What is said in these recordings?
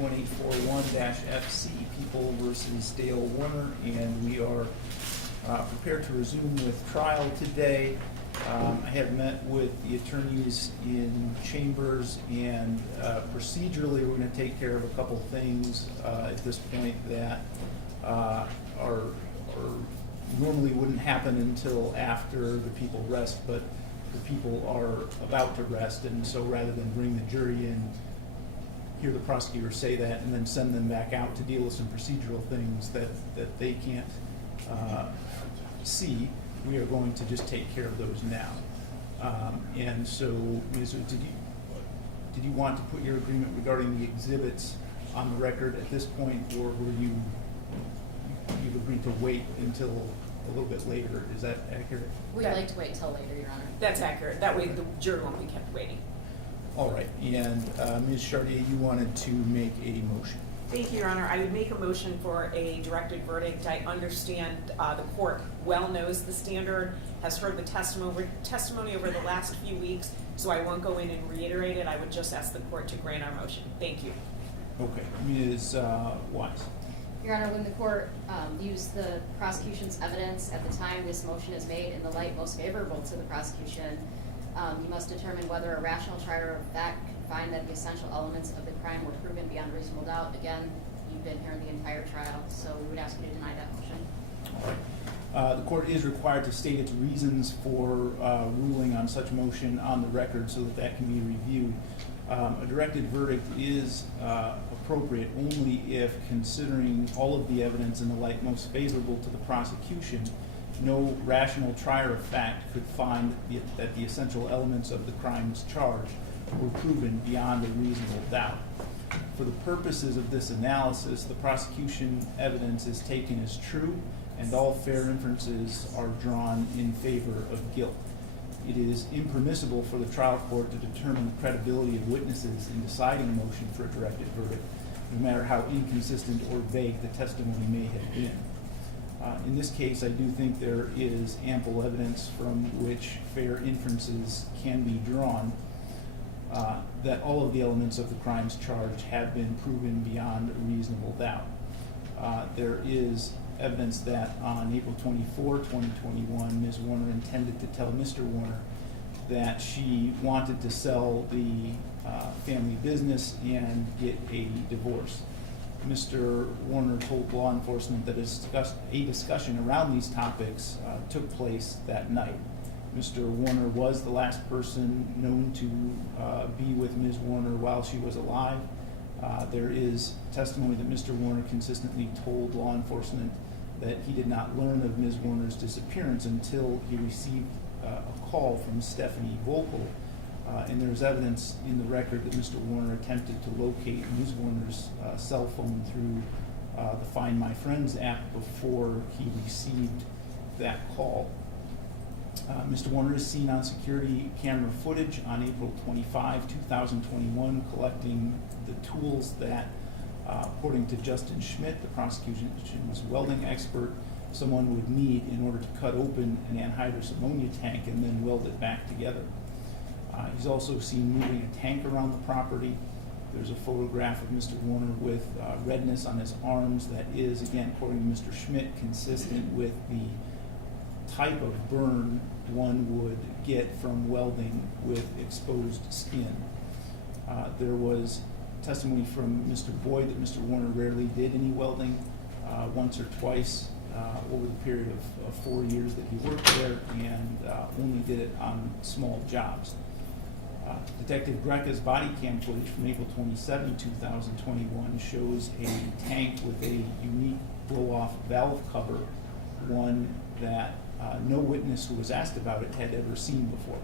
1841-FC, People versus Dale Warner, and we are prepared to resume with trial today. I have met with the attorneys in chambers, and procedurally we're going to take care of a couple things at this point that are normally wouldn't happen until after the people rest, but the people are about to rest, and so rather than bring the jury in, hear the prosecutor say that, and then send them back out to deal with some procedural things that they can't see, we are going to just take care of those now. And so, Ms. did you want to put your agreement regarding the exhibits on the record at this point, or were you've agreed to wait until a little bit later? Is that accurate? We'd like to wait till later, Your Honor. That's accurate. That way the jury won't be kept waiting. All right, and Ms. Chartier, you wanted to make a motion. Thank you, Your Honor. I would make a motion for a directed verdict. I understand the court well knows the standard, has heard the testimony over the last few weeks, so I won't go in and reiterate it. I would just ask the court to grant our motion. Thank you. Okay, Ms. Wise. Your Honor, when the court views the prosecution's evidence at the time this motion is made in the light most favorable to the prosecution, you must determine whether a rational trier of fact can find that the essential elements of the crime were proven beyond reasonable doubt. Again, you've been here in the entire trial, so we would ask you to deny that motion. All right. The court is required to state its reasons for ruling on such motion on the record so that can be reviewed. A directed verdict is appropriate only if, considering all of the evidence in the light most favorable to the prosecution, no rational trier of fact could find that the essential elements of the crimes charged were proven beyond a reasonable doubt. For the purposes of this analysis, the prosecution evidence is taken as true, and all fair inferences are drawn in favor of guilt. It is impermissible for the trial court to determine the credibility of witnesses in deciding a motion for a directed verdict, no matter how inconsistent or vague the testimony may have been. In this case, I do think there is ample evidence from which fair inferences can be drawn that all of the elements of the crimes charged have been proven beyond a reasonable doubt. There is evidence that on April 24, 2021, Ms. Warner intended to tell Mr. Warner that she wanted to sell the family business and get a divorce. Mr. Warner told law enforcement that a discussion around these topics took place that night. Mr. Warner was the last person known to be with Ms. Warner while she was alive. There is testimony that Mr. Warner consistently told law enforcement that he did not learn of Ms. Warner's disappearance until he received a call from Stephanie Volkel. And there's evidence in the record that Mr. Warner attempted to locate Ms. Warner's cell phone through the Find My Friends app before he received that call. Mr. Warner is seen on security camera footage on April 25, 2021, collecting the tools that, according to Justin Schmidt, the prosecution's welding expert, someone would need in order to cut open an anhydrous ammonia tank and then weld it back together. He's also seen moving a tank around the property. There's a photograph of Mr. Warner with redness on his arms that is, again, according to Mr. Schmidt, consistent with the type of burn one would get from welding with exposed skin. There was testimony from Mr. Boyd that Mr. Warner rarely did any welding, once or twice over the period of 4 years that he worked there, and only did it on small jobs. Detective Greca's body cam footage from April 27, 2021 shows a tank with a unique blow-off valve cover, one that no witness who was asked about it had ever seen before.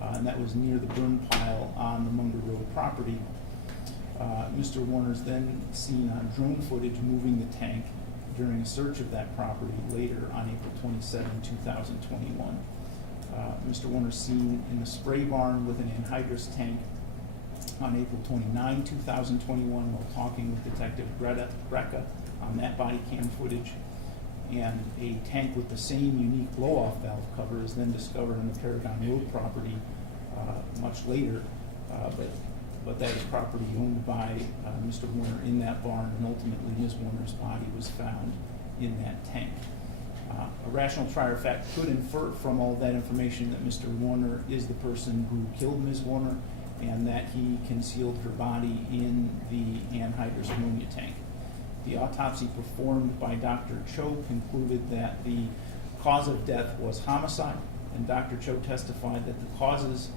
And that was near the burn pile on the Munger Road property. Mr. Warner's then seen on drone footage moving the tank during a search of that property later on April 27, 2021. Mr. Warner's seen in the spray barn with an anhydrous tank on April 29, 2021, while talking with Detective Greca on that body cam footage. And a tank with the same unique blow-off valve cover is then discovered on the Paragon Road property much later, but but that is property owned by Mr. Warner in that barn, and ultimately Ms. Warner's body was found in that tank. A rational trier of fact could infer from all that information that Mr. Warner is the person who killed Ms. Warner and that he concealed her body in the anhydrous ammonia tank. The autopsy performed by Dr. Cho concluded that the cause of death was homicide, and Dr. Cho testified that the causes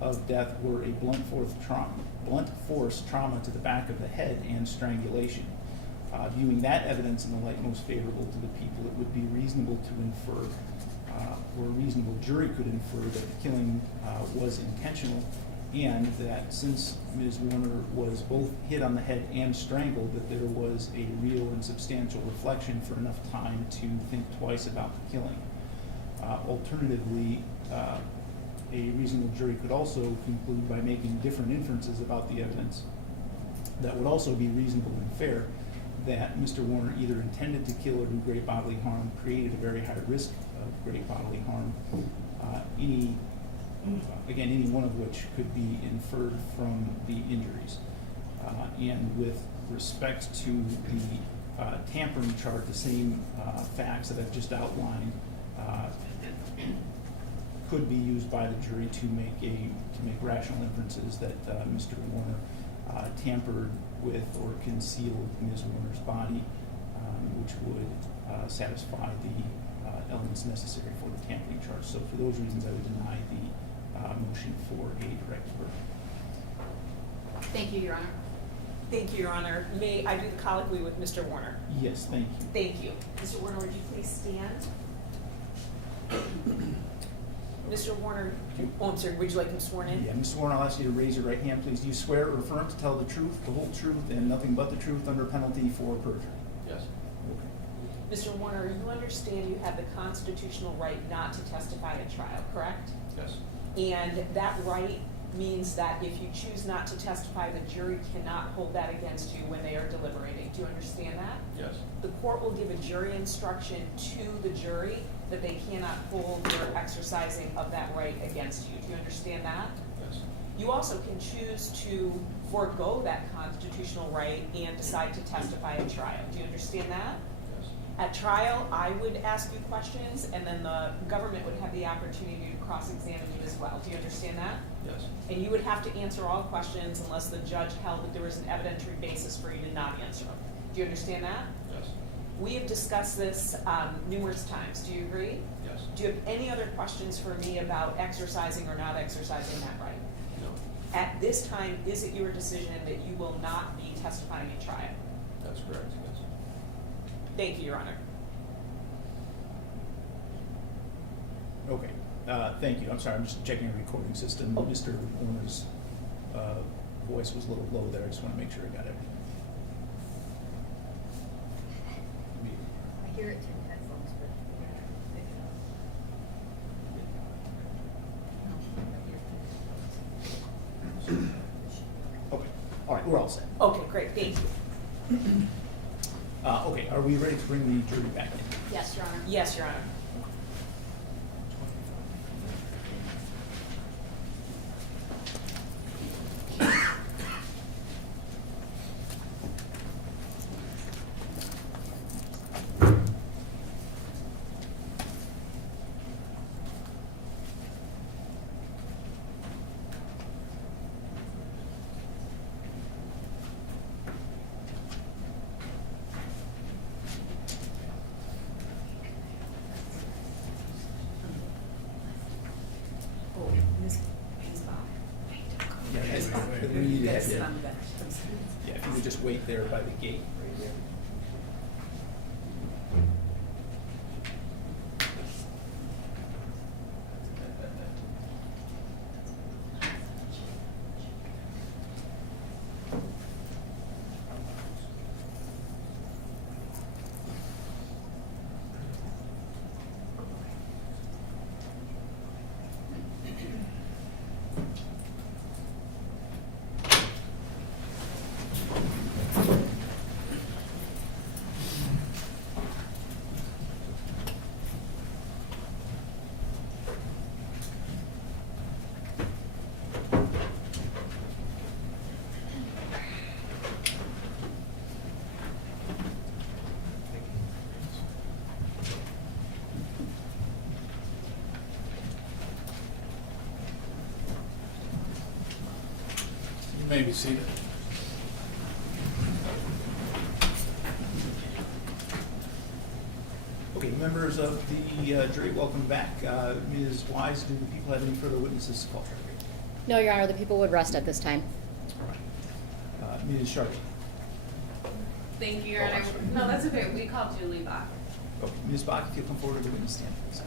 of death were a blunt force trauma to the back of the head and strangulation. Viewing that evidence in the light most favorable to the people, it would be reasonable to infer, or a reasonable jury could infer, that the killing was intentional, and that since Ms. Warner was both hit on the head and strangled, that there was a real and substantial reflection for enough time to think twice about the killing. Alternatively, a reasonable jury could also conclude by making different inferences about the evidence that would also be reasonable and fair, that Mr. Warner either intended to kill or do great bodily harm, created a very high risk of great bodily harm, any one of which could be inferred from the injuries. And with respect to the tampering chart, the same facts that I've just outlined could be used by the jury to make rational inferences that Mr. Warner tampered with or concealed Ms. Warner's body, which would satisfy the elements necessary for the tampering charge. So for those reasons, I would deny the motion for a direct verdict. Thank you, Your Honor. Thank you, Your Honor. May I do the colloquy with Mr. Warner? Yes, thank you. Thank you. Mr. Warner, would you please stand? Mr. Warner, I'm sorry, would you like him sworn in? Yeah, Mr. Warner, I'll ask you to raise your right hand, please. Do you swear or affirm to tell the truth, the whole truth, and nothing but the truth under penalty for perjury? Yes. Okay. Mr. Warner, you understand you have the constitutional right not to testify at trial, correct? Yes. And that right means that if you choose not to testify, the jury cannot hold that against you when they are deliberating. Do you understand that? Yes. The court will give a jury instruction to the jury that they cannot hold your exercising of that right against you. Do you understand that? Yes. You also can choose to forego that constitutional right and decide to testify at trial. Do you understand that? Yes. At trial, I would ask you questions, and then the government would have the opportunity to cross-examine you as well. Do you understand that? Yes. And you would have to answer all questions unless the judge held that there was an evidentiary basis for you to not answer them. Do you understand that? Yes. We have discussed this numerous times. Do you agree? Yes. Do you have any other questions for me about exercising or not exercising that right? No. At this time, is it your decision that you will not be testifying at trial? That's correct. Yes. Thank you, Your Honor. Okay. Thank you. I'm sorry, I'm just checking the recording system. Oh. Mr. Warner's voice was a little low there. I just want to make sure I got everything. I hear it through headphones, but pick it up. No, I hear it through Okay. All right, we're all set. Okay, great. Thank you. Okay, are we ready to bring the jury back in? Yes, Your Honor. Yes, Your Honor. Oh, Ms. Bach. Yeah, Ms. Bach. we need to Yes, have you- on the bench. Yeah, if you could just wait there by the gate right there. may be seated. Okay, members of the jury, welcome back. Ms. Wise, do the people have any further witnesses to call? No, Your Honor, the people would rest at this time. Ms. Sharkey. Thank you, Your Honor. No, that's okay. We called Julie Bach. Okay, Ms. Bach, if you'll come forward to the witness stand, please.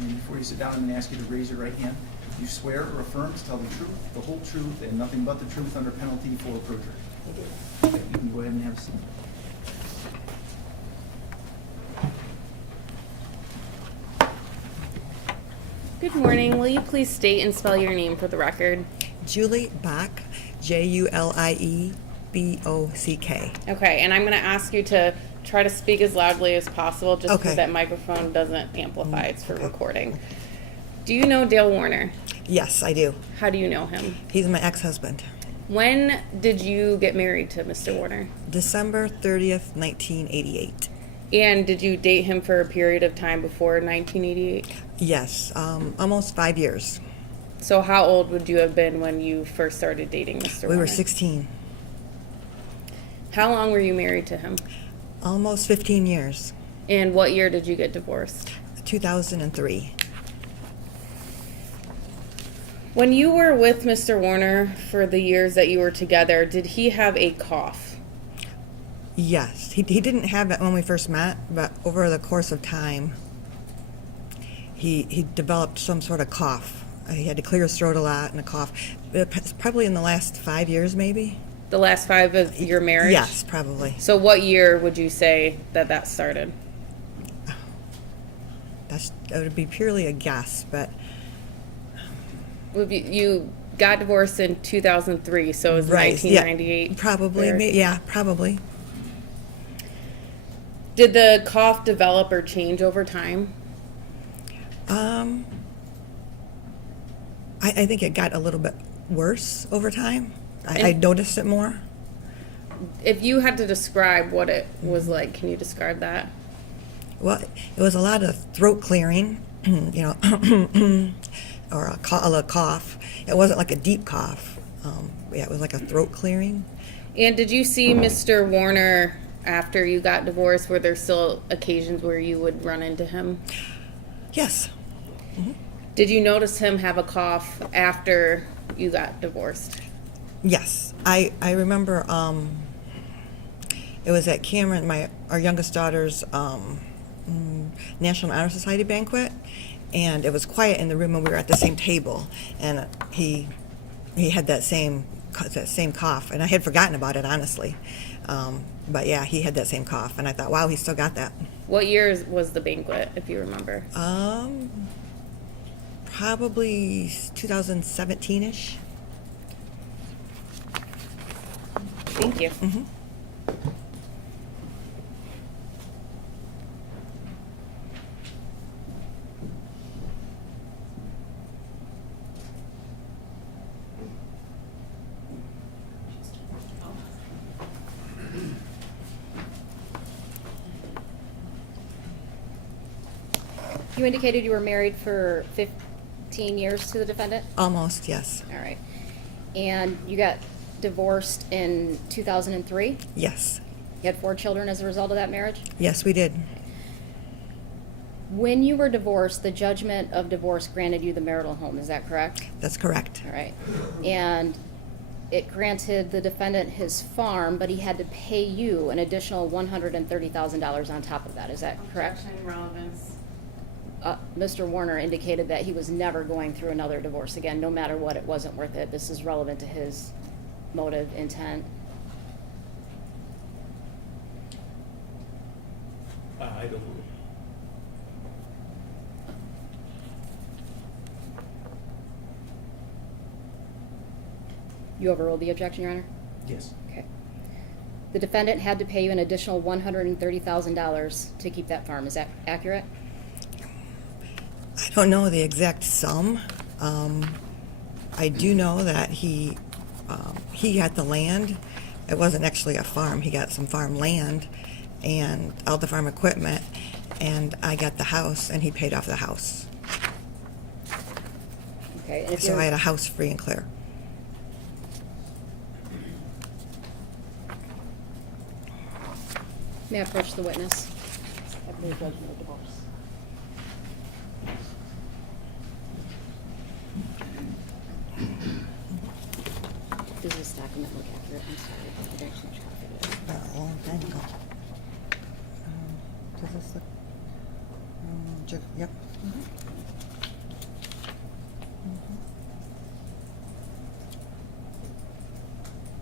And before you sit down, I'm going to ask you to raise your right hand. Do you swear or affirm to tell the truth, the whole truth, and nothing but the truth under penalty for perjury? Okay, you can go ahead and have a seat. Good morning. Will you please state and spell your name for the record? Julie Bach, Juliebock. Okay, and I'm going to ask you to try to speak as loudly as possible just Okay. because that microphone doesn't amplify. It's for recording. Do you know Dale Warner? Yes, I do. How do you know him? He's my ex-husband. When did you get married to Mr. Warner? December 30th, 1988. And did you date him for a period of time before 1988? Yes, almost 5 years. So how old would you have been when you first started dating Mr. Warner? We were 16. How long were you married to him? Almost 15 years. And what year did you get divorced? 2003. When you were with Mr. Warner for the years that you were together, did he have a cough? Yes, he didn't have it when we first met, but over the course of time, he developed some sort of cough. He had to clear his throat a lot and a cough. Probably in the last 5 years, maybe. The last 5 of your marriage? Yes, probably. So what year would you say that started? That would be purely a guess, but You got divorced in 2003, so it was right, 1998? yeah, probably. Or- Yeah, probably. Did the cough develop or change over time? I think it got a little bit worse over time. I noticed it more. If you had to describe what it was like, can you describe that? Well, it was a lot of throat clearing, or a cough. It wasn't like a deep cough. Yeah, it was like a throat clearing. And did you see Mr. Warner after you got divorced? Were there still occasions where you would run into him? Yes. Did you notice him have a cough after you got divorced? Yes. I remember it was at Cameron, our youngest daughter's National Honor Society banquet, and it was quiet in the room when we were at the same table, and he had that same cough, and I had forgotten about it, honestly. But yeah, he had that same cough, and I thought, wow, he still got that. What year was the banquet, if you remember? Probably 2017-ish. Thank you. You indicated you were married for 15 years to the defendant? Almost, yes. All right. And you got divorced in 2003? Yes. You had 4 children as a result of that marriage? Yes, we did. When you were divorced, the judgment of divorce granted you the marital home, is that correct? That's correct. All right. And it granted the defendant his farm, but he had to pay you an additional $130,000 on top of that, is that correct? Objection, relevance. Mr. Warner indicated that he was never going through another divorce again, no matter what, it wasn't worth it. This is relevant to his motive, intent. I don't. You overruled the objection, Your Honor? Yes. Okay. The defendant had to pay you an additional $130,000 to keep that farm, is that accurate? I don't know the exact sum. I do know that he had the land. It wasn't actually a farm. He got some farm land and all the farm equipment, and I got the house, and he paid off the house. Okay, and if So you're, I had a house free and clear. may I approach the witness? After the judgment of divorce. Does this document look accurate? I'm sorry, I didn't so much copy of it. A long time ago. Does this look? Yep.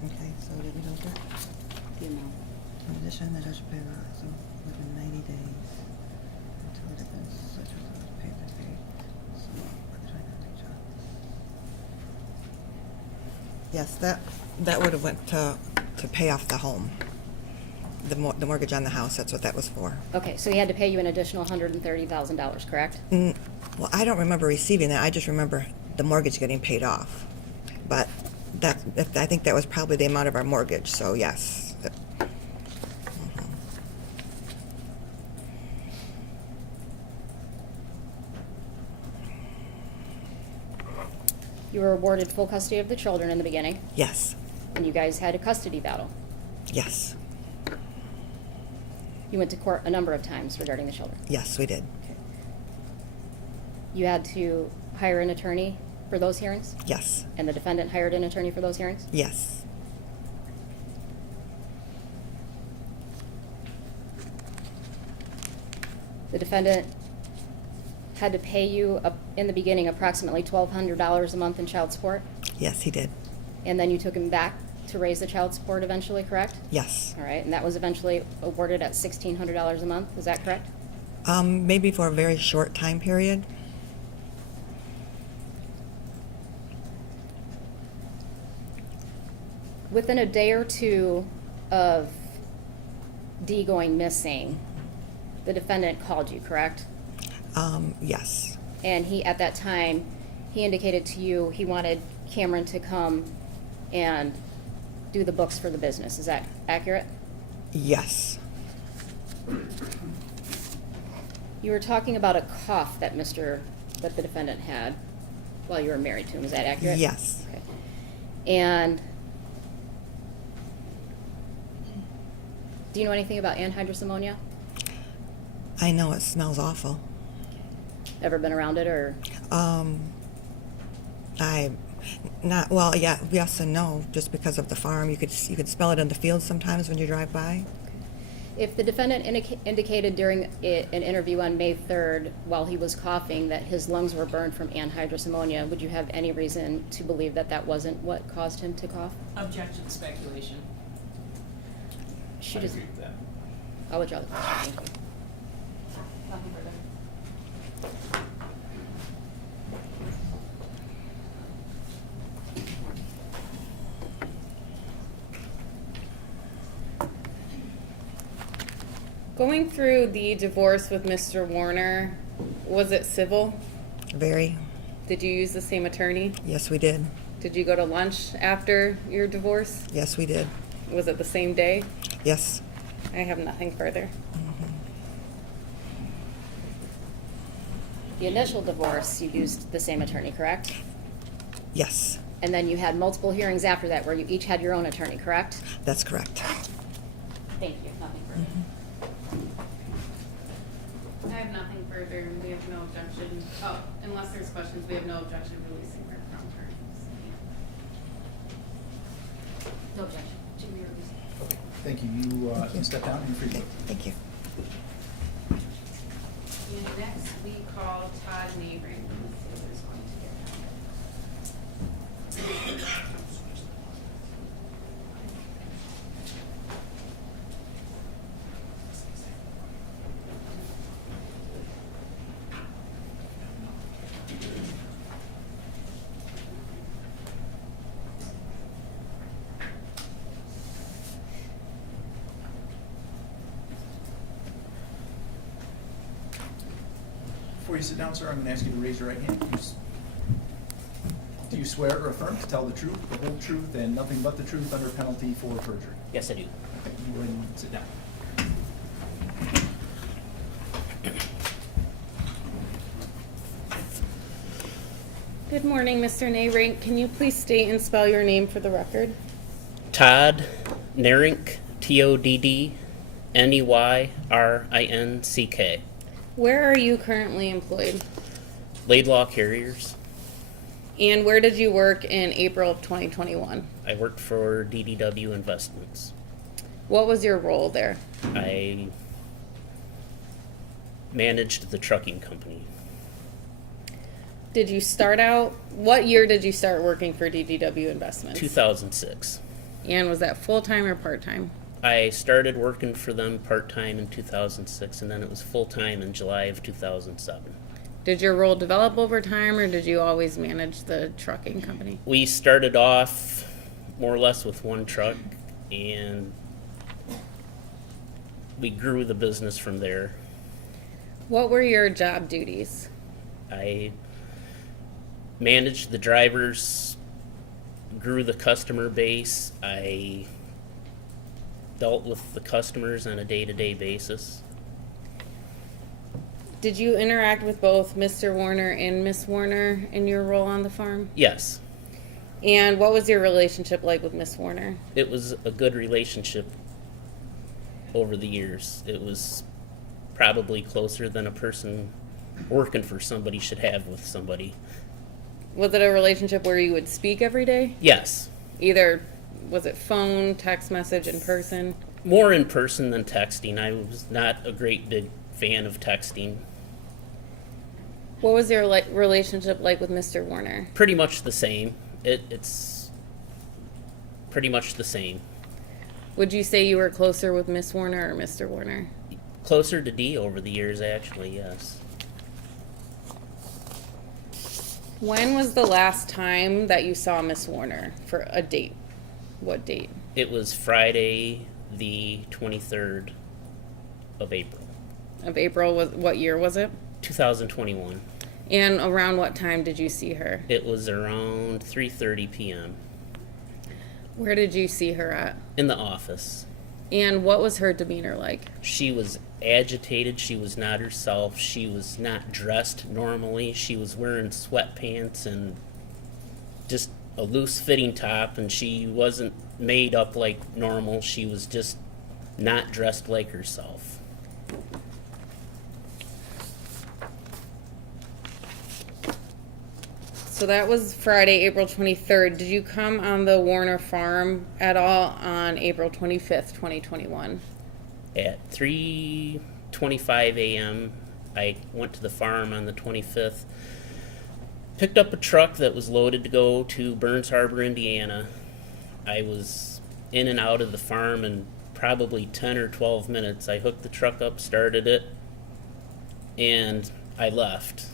Okay, so did we know that? The amount. In addition, the judge paid so within 90 days until the defense such as paid the fee. So, yes, that would have went to pay off the home. The mortgage on the house, that's what that was for. Okay, so he had to pay you an additional $130,000, correct? Well, I don't remember receiving that. I just remember the mortgage getting paid off. But I think that was probably the amount of our mortgage, so yes. You were awarded full custody of the children in the beginning, Yes, and you guys had a custody battle. yes, You went to court a number of times regarding the children. yes, we did. You had to hire an attorney for those hearings, Yes, and the defendant hired an attorney for those hearings? yes, The defendant had to pay you, in the beginning, approximately $1,200 a month in child support, yes, he did. and then you took him back to raise the child support eventually, correct? Yes. All right, and that was eventually awarded at $1,600 a month, is that correct? Maybe for a very short time period. Within a day or two of Dee going missing, the defendant called you, correct? Yes, And he, at that time, he indicated to you he wanted Cameron to come and do the books for the business. Is that accurate? yes, You were talking about a cough that the defendant had while you were married to him. Is that accurate? yes, Okay. And do you know anything about anhydrous ammonia? I know it smells awful. Ever been around it, or? Yes and no, just because of the farm. You could smell it in the fields sometimes when you drive by. If the defendant indicated during an interview on May 3rd, while he was coughing, that his lungs were burned from anhydrous ammonia, would you have any reason to believe that that wasn't what caused him to cough? Objection, speculation. She I just, agree with that. I'll withdraw the question, thank you. Nothing further. Going through the divorce with Mr. Warner, was it civil? Very. Did you use the same attorney? Yes, we did. Did you go to lunch after your divorce? Yes, we did. Was it the same day? Yes, I have nothing further. The initial divorce, you used the same attorney, correct? yes, And then you had multiple hearings after that where you each had your own attorney, correct? that's correct. Thank you, nothing further. I have nothing further, we have no objection, unless there's questions, we have no objection releasing her from terms. No objection. Should we release? Okay, thank you. You can step down and you're free to Okay, go. thank you. And next, we call Todd Narink. Let's see what there's going to get done. Before you sit down, sir, I'm going to ask you to raise your right hand. Do you swear or affirm to tell the truth, the whole truth, and nothing but the truth under penalty for perjury? Yes, I do. Okay, you go ahead and sit down. Good morning, Mr. Narink. Can you please state and spell your name for the record? Todd Narink, Toddneyrinck. Where are you currently employed? Laidlaw Carriers. And where did you work in April of 2021? I worked for DDW Investments. What was your role there? I managed the trucking company. Did you start out, what year did you start working for DDW Investments? 2006. And was that full-time or part-time? I started working for them part-time in 2006, and then it was full-time in July of 2007. Did your role develop over time, or did you always manage the trucking company? We started off more or less with one truck, and we grew the business from there. What were your job duties? I managed the drivers, grew the customer base. I dealt with the customers on a day-to-day basis. Did you interact with both Mr. Warner and Miss Warner in your role on the farm? Yes, And what was your relationship like with Miss Warner? it was a good relationship over the years. It was probably closer than a person working for somebody should have with somebody. Was it a relationship where you would speak every day? Yes, Either, was it phone, text message, in person? more in person than texting. I was not a great big fan of texting. What was your relationship like with Mr. Warner? Pretty much the same. It's pretty much the same. Would you say you were closer with Miss Warner or Mr. Warner? Closer to D over the years, actually, yes. When was the last time that you saw Miss Warner for a date? What date? It was Friday, the 23rd of April, Of April, what year was it? 2021. And around what time did you see her? It was around 3:30 p.m. Where did you see her at? in the office. And what was her demeanor like? She was agitated. She was not herself. She was not dressed normally. She was wearing sweatpants and just a loose-fitting top, and she wasn't made up like normal. She was just not dressed like herself. So that was Friday, April 23rd. Did you come on the Warner farm at all on April 25th, 2021? At 3:25 a.m., I went to the farm on the 25th, picked up a truck that was loaded to go to Burns Harbor, Indiana. I was in and out of the farm in probably 10 or 12 minutes. I hooked the truck up, started it, and I left.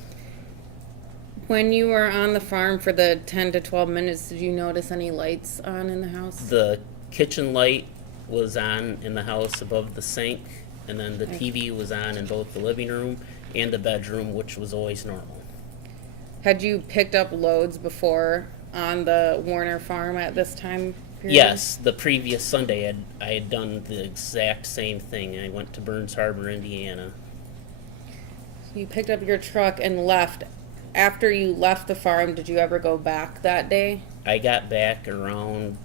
When you were on the farm for the 10 to 12 minutes, did you notice any lights on in the house? The kitchen light was on in the house above the sink, and then the TV was on in both the living room and the bedroom, which was always normal. Had you picked up loads before on the Warner farm at this time period? Yes, the previous Sunday I had done the exact same thing. I went to Burns Harbor, Indiana. You picked up your truck and left. After you left the farm, did you ever go back that day? I got back around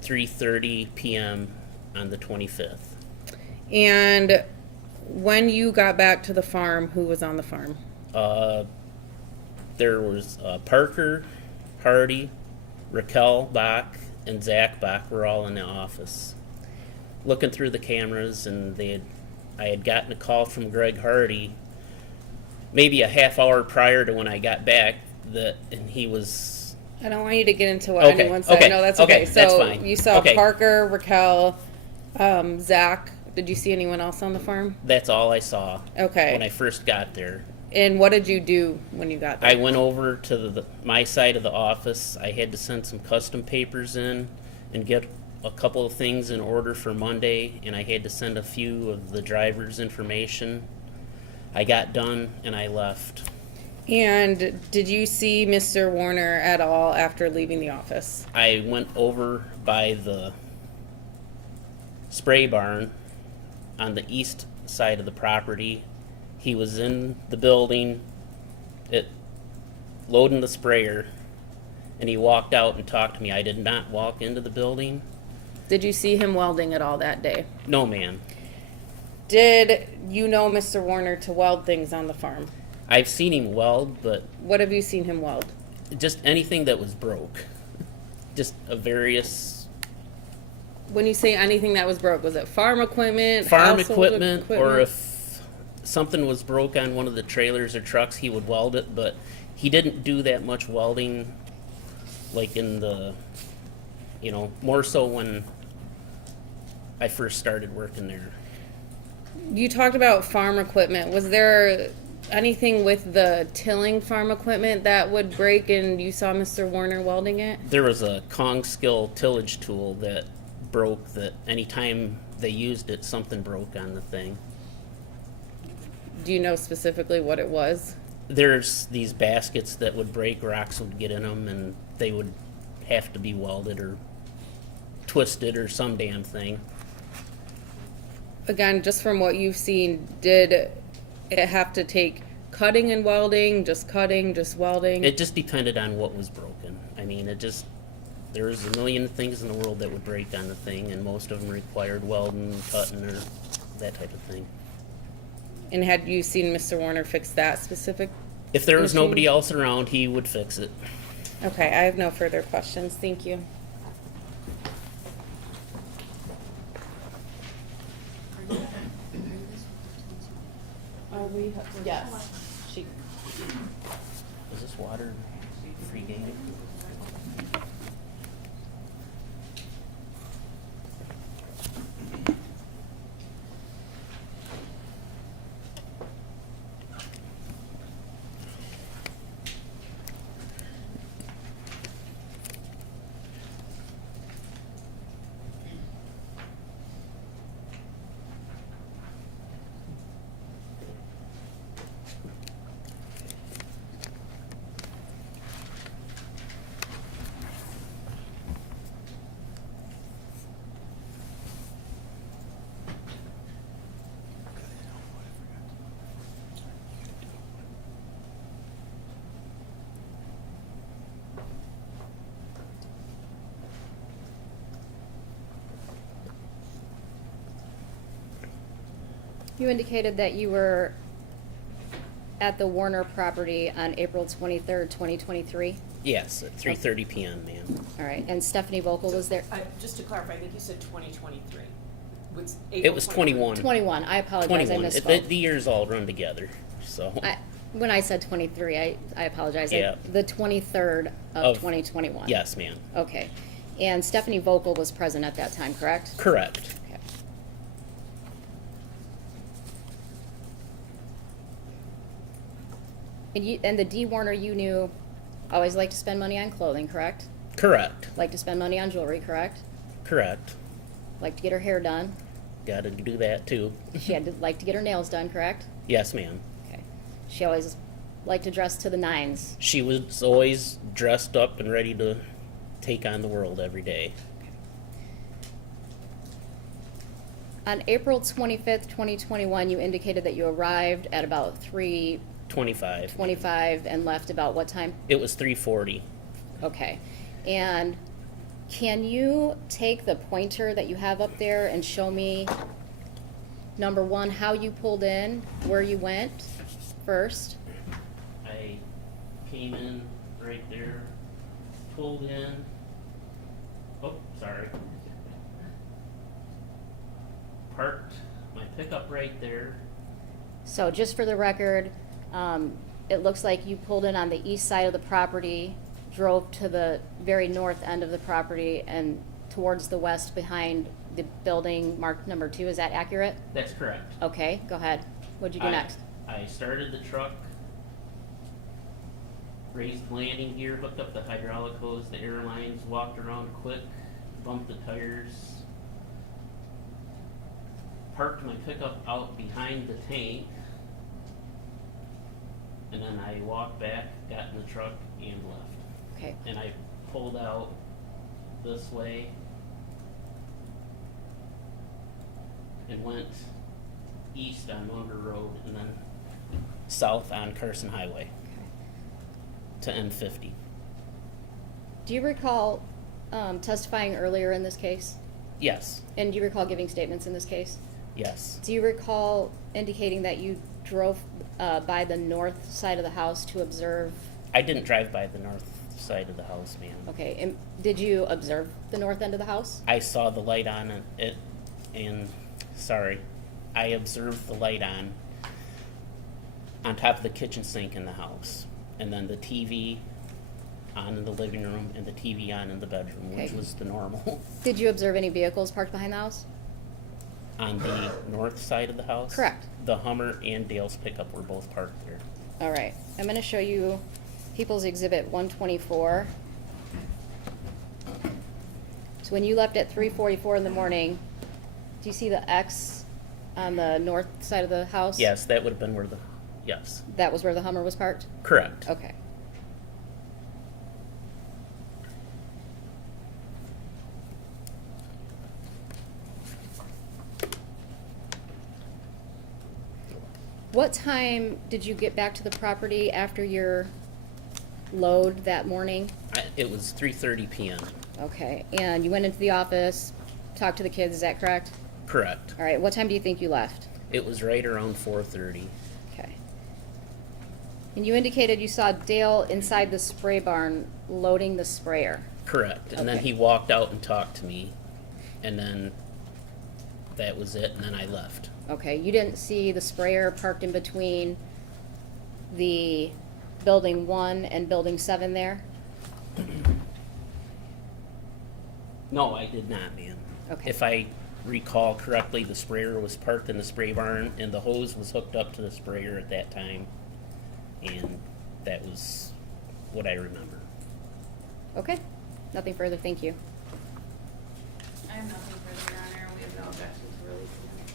3:30 p.m. on the 25th. And when you got back to the farm, who was on the farm? There was Parker, Hardy, Raquel Bach, and Zach Bach were all in the office. Looking through the cameras, and I had gotten a call from Greg Hardy maybe a half hour prior to when I got back, and he was... I don't want you to get into what Okay, anyone said. okay, No, that's okay, okay. So that's fine. you saw Okay. Parker, Raquel, Zach. Did you see anyone else on the farm? That's all I saw Okay. when I first got there. And what did you do when you got there? I went over to my side of the office. I had to send some custom papers in and get a couple of things in order for Monday, and I had to send a few of the driver's information. I got done and I left. And did you see Mr. Warner at all after leaving the office? I went over by the spray barn on the east side of the property. He was in the building, loading the sprayer. and he walked out and talked to me. I did not walk into the building. Did you see him welding at all that day? No, ma'am. Did you know Mr. Warner to weld things on the farm? I've seen him weld, but What have you seen him weld? just anything that was broke. Just a various When you say anything that was broke, was it farm equipment, farm household equipment, or if something was broke on one of the trailers or trucks, he would weld it, but he didn't do that much welding, like in the, more so when I first started working there. You talked about farm equipment. Was there anything with the tilling farm equipment that would break and you saw Mr. Warner welding it? There was a Kong skill tillage tool that broke, that anytime they used it, something broke on the thing. Do you know specifically what it was? There's these baskets that would break, rocks would get in them, and they would have to be welded or twisted or some damn thing. Again, just from what you've seen, did it have to take cutting and welding, just cutting, just welding? It just depended on what was broken. I mean, there's a million things in the world that would break on the thing, and most of them required welding, cutting, or that type of thing. And had you seen Mr. Warner fix that specific? If there was machine? nobody else around, he would fix it. Okay, I have no further questions. Thank you. Yes. Is this water free game? You indicated that you were at the Warner property on April 23rd, 2023? Yes, at 3:30 p.m., ma'am. All right, and Stephanie Vokel was there? Just to clarify, I think you said 2023. It was 21. 21, I apologize, 21. I misspoke. The years all run together, so. When I said 23, I apologize. Yeah. The 23rd of 2021? Yes, ma'am. Okay. And Stephanie Vokel was present at that time, correct? Correct. Okay. And the D. Warner you knew always liked to spend money on clothing, correct? Correct. Liked to spend money on jewelry, correct? Correct. Liked to get her hair done. Gotta do that, too. She had to like to get her nails done, correct? Yes, ma'am. Okay. She always liked to dress to the nines. She was always dressed up and ready to take on the world every day. On April 25th, 2021, you indicated that you arrived at about 25. 3:25 and left about what time? It was 3:40. Okay. And can you take the pointer that you have up there and show me, number one, how you pulled in, where you went first? I came in right there, pulled in. Oh, sorry. Parked my pickup right there. So just for the record, it looks like you pulled in on the east side of the property, drove to the very north end of the property and towards the west behind the building marked number 2. Is that accurate? That's correct. Okay, go ahead. What'd you do next? I started the truck, raised landing gear, hooked up the hydraulic hose, the air lines, walked around quick, bumped the tires, parked my pickup out behind the tank, and then I walked back, got in the truck, and left. Okay. And I pulled out this way and went east on Munger Road and then south on Carson Highway to N50. Do you recall testifying earlier in this case? Yes, And do you recall giving statements in this case? yes. Do you recall indicating that you drove by the north side of the house to observe? I didn't drive by the north side of the house, ma'am. Okay, and did you observe the north end of the house? I saw the light on I observed the light on top of the kitchen sink in the house, and then the TV on in the living room and the TV on in the bedroom, which Okay. was the normal. Did you observe any vehicles parked behind the house? On the north side of the house? Correct. The Hummer and Dale's pickup were both parked there. All right, I'm going to show you People's Exhibit 124. So when you left at 3:44 in the morning, do you see the X on the north side of the house? Yes, that would have been where yes. That was where the Hummer was parked? Correct. Okay. What time did you get back to the property after your load that morning? It was 3:30 p.m. Okay, and you went into the office, talked to the kids, is that correct? Correct. All right, what time do you think you left? It was right around 4:30. Okay. And you indicated you saw Dale inside the spray barn loading the sprayer. Correct. And then Okay. he walked out and talked to me, and then that was it, and then I left. Okay, you didn't see the sprayer parked in between the building 1 and building 7 there? No, I did not, ma'am. Okay. If I recall correctly, the sprayer was parked in the spray barn, and the hose was hooked up to the sprayer at that time, and that was what I remember. Okay, nothing further, thank you. I have nothing further, Your Honor, we have no objection to releasing him.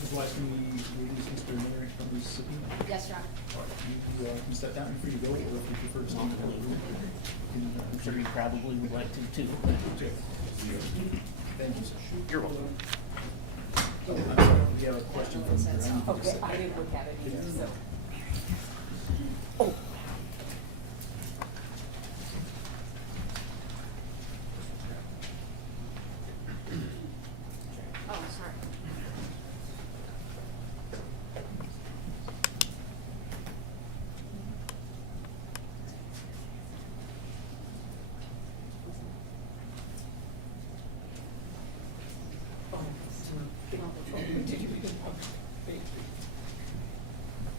Ms. Wise, can we release Mr. Narink from his subpoena? Yes, John. All right, you can step down, you're free to go, or if you prefer to stay in the room. I'm sure you probably would like to too. Okay. Thank you, sir. You're welcome. Oh, I'm sorry, we have a question from your end. Okay, I didn't look at it either, so. Oh, sorry.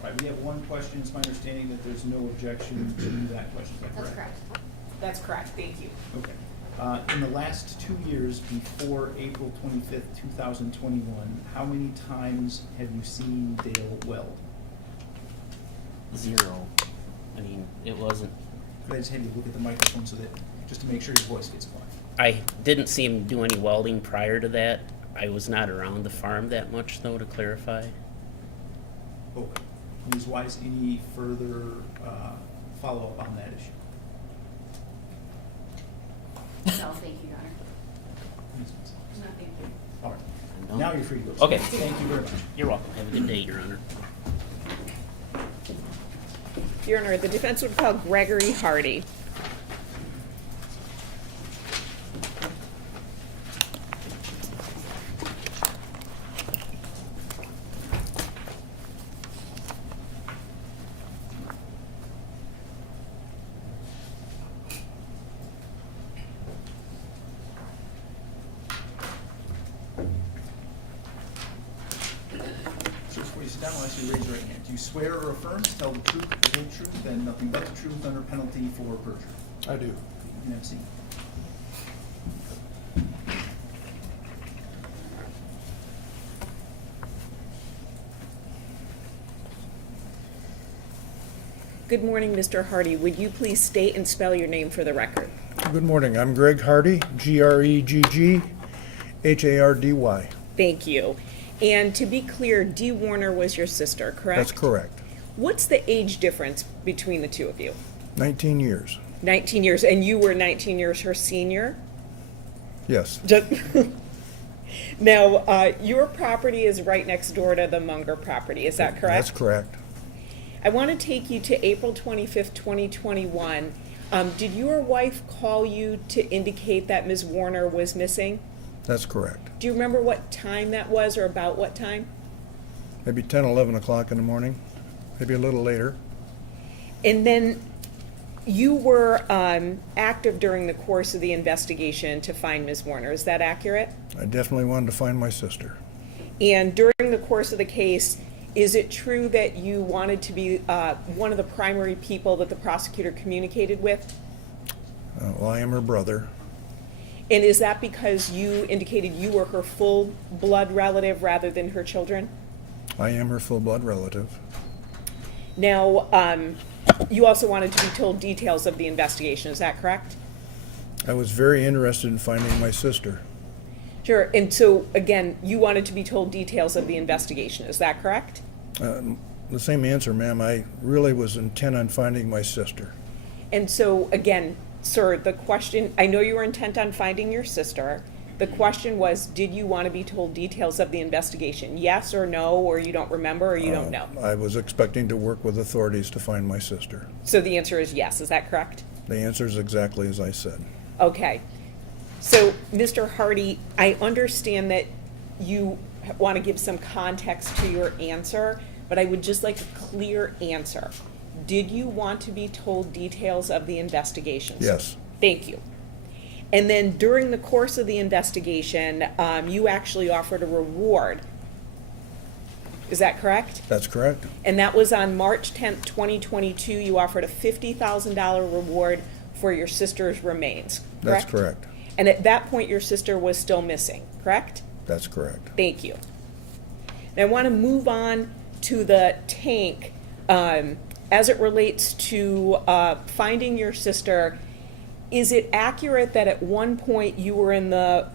All right, we have one question. It's my understanding that there's no objection to that question. Is that That's correct? correct. That's correct, thank you. Okay. In the last 2 years before April 25th, 2021, how many times have you seen Dale weld? 0. I mean, it wasn't. Could I just have you look at the microphone so that, just to make sure your voice gets caught? I didn't see him do any welding prior to that. I was not around the farm that much, though, to clarify. Okay. Ms. Wise, any further follow-up on that issue? No, thank you, Your Honor. Ms. Wise? No, thank you. All right. I'm Now done. you're free to go. Okay. Thank you very much. You're welcome. Have a good day, Your Honor. Your Honor, the defense would call Gregory Hardy. So before you sit down, I'll ask you to raise your right hand. Do you swear or affirm to tell the truth, the whole truth, and nothing but the truth under penalty for perjury? I do. You can have a seat. Good morning, Mr. Hardy. Would you please state and spell your name for the record? Good morning. I'm Greg Hardy, Gregghardy. Thank you. And to be clear, Dee Warner was your sister, correct? That's correct. What's the age difference between the two of you? 19 years. 19 years, and you were 19 years her senior? Yes. Now, your property is right next door to the Munger property, is that correct? That's correct. I want to take you to April 25th, 2021. Did your wife call you to indicate that Ms. Warner was missing? That's correct. Do you remember what time that was, or about what time? Maybe 10, 11 o'clock in the morning, maybe a little later. And then you were active during the course of the investigation to find Ms. Warner. Is that accurate? I definitely wanted to find my sister. And during the course of the case, is it true that you wanted to be one of the primary people that the prosecutor communicated with? Well, I am her brother. And is that because you indicated you were her full blood relative rather than her children? I am her full blood relative. Now, you also wanted to be told details of the investigation, is that correct? I was very interested in finding my sister. Sure, and so, again, you wanted to be told details of the investigation, is that correct? The same answer, ma'am. I really was intent on finding my sister. And so, again, sir, the question, I know you were intent on finding your sister. The question was, did you want to be told details of the investigation? Yes or no, or you don't remember, or you don't know? I was expecting to work with authorities to find my sister. So the answer is yes, is that correct? The answer is exactly as I said. Okay. So, Mr. Hardy, I understand that you want to give some context to your answer, but I would just like a clear answer. Did you want to be told details of the investigation? Yes. Thank you. And then during the course of the investigation, you actually offered a reward. Is that correct? That's correct. And that was on March 10th, 2022. You offered a $50,000 reward for your sister's remains, correct? That's correct. And at that point, your sister was still missing, correct? That's correct. Thank you. Now, I want to move on to the tank as it relates to finding your sister. Is it accurate that at one point you were in the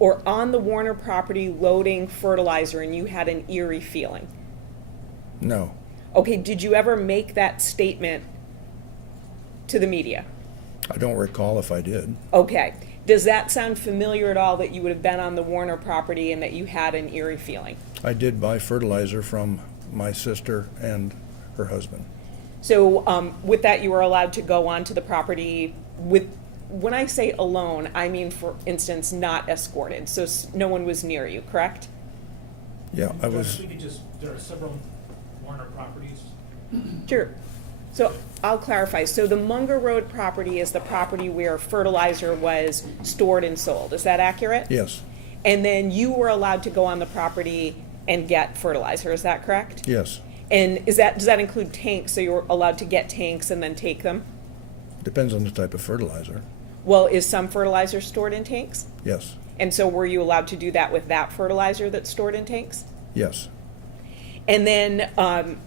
or on the Warner property loading fertilizer and you had an eerie feeling? No. Okay, did you ever make that statement to the media? I don't recall if I did. Okay. Does that sound familiar at all, that you would have been on the Warner property and that you had an eerie feeling? I did buy fertilizer from my sister and her husband. So with that, you were allowed to go onto the property with, when I say alone, I mean, for instance, not escorted. So no one was near you, correct? Yeah, I was. We could just, there are several Warner properties. Sure. So I'll clarify. So the Munger Road property is the property where fertilizer was stored and sold. Is that accurate? Yes. And then you were allowed to go on the property and get fertilizer. Is that correct? Yes. And does that include tanks? So you're allowed to get tanks and then take them? Depends on the type of fertilizer. Well, is some fertilizer stored in tanks? Yes. And so were you allowed to do that with that fertilizer that's stored in tanks? Yes. And then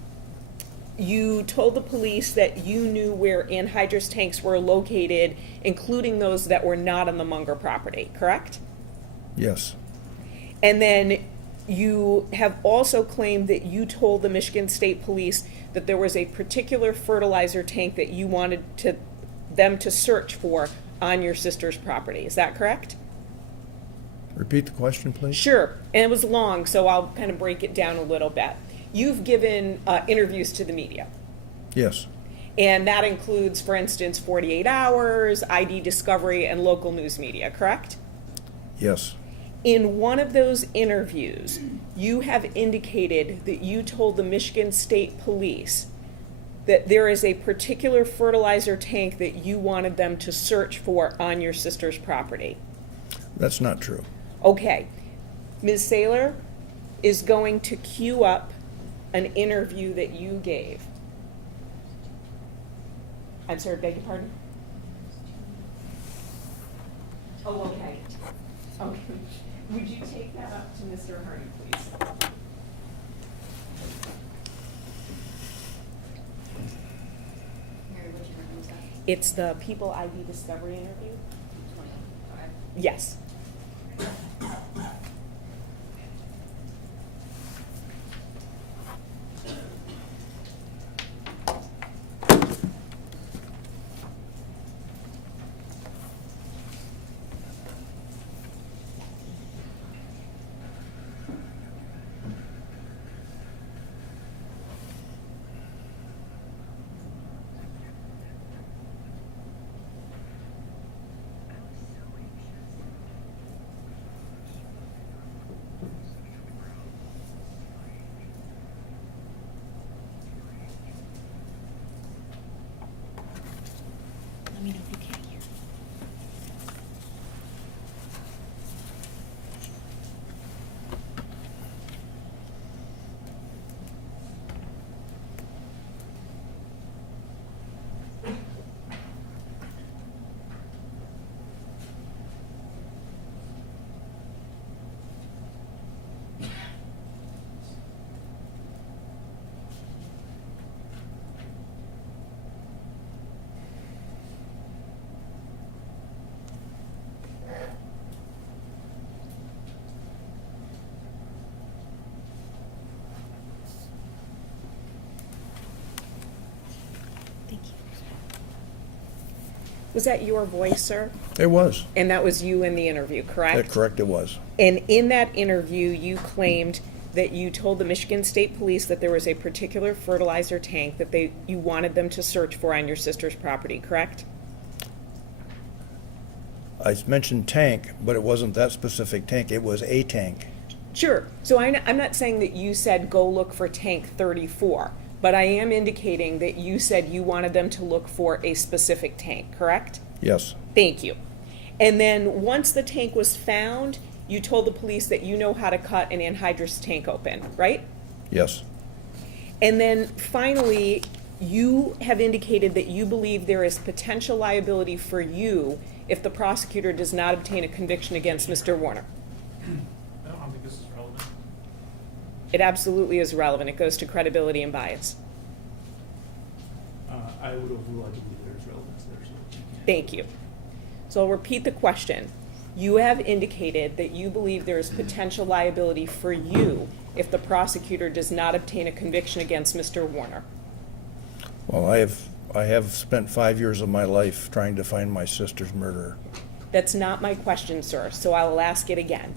you told the police that you knew where anhydrous tanks were located, including those that were not on the Munger property, correct? Yes. And then you have also claimed that you told the Michigan State Police that there was a particular fertilizer tank that you wanted them to search for on your sister's property. Is that correct? Repeat the question, please. Sure. And it was long, so I'll kind of break it down a little bit. You've given interviews to the media. Yes. And that includes, for instance, 48 Hours, ID Discovery, and local news media, correct? Yes. In one of those interviews, you have indicated that you told the Michigan State Police that there is a particular fertilizer tank that you wanted them to search for on your sister's property. That's not true. Okay. Ms. Saylor is going to queue up an interview that you gave. I'm sorry, beg your pardon? Oh, okay. Okay. Would you take that up to Mr. Hardy, please? Mary, which interview was that? It's the People ID Discovery interview? 20. Okay. Yes. Was that your voice, sir? It was. And that was you in the interview, correct? Correct, it was. And in that interview, you claimed that you told the Michigan State Police that there was a particular fertilizer tank that you wanted them to search for on your sister's property, correct? I mentioned tank, but it wasn't that specific tank. It was a tank. Sure. So I'm not saying that you said go look for tank 34, but I am indicating that you said you wanted them to look for a specific tank, correct? Yes. Thank you. And then once the tank was found, you told the police that you know how to cut an anhydrous tank open, right? Yes. And then finally, you have indicated that you believe there is potential liability for you if the prosecutor does not obtain a conviction against Mr. Warner. I don't think this is relevant. It absolutely is relevant. It goes to credibility and bias. I would overrule, I believe there is relevance there, so. you can't- Thank you. So I'll repeat the question. You have indicated that you believe there is potential liability for you if the prosecutor does not obtain a conviction against Mr. Warner. Well, I have spent 5 years of my life trying to find my sister's murderer. That's not my question, sir, so I will ask it again.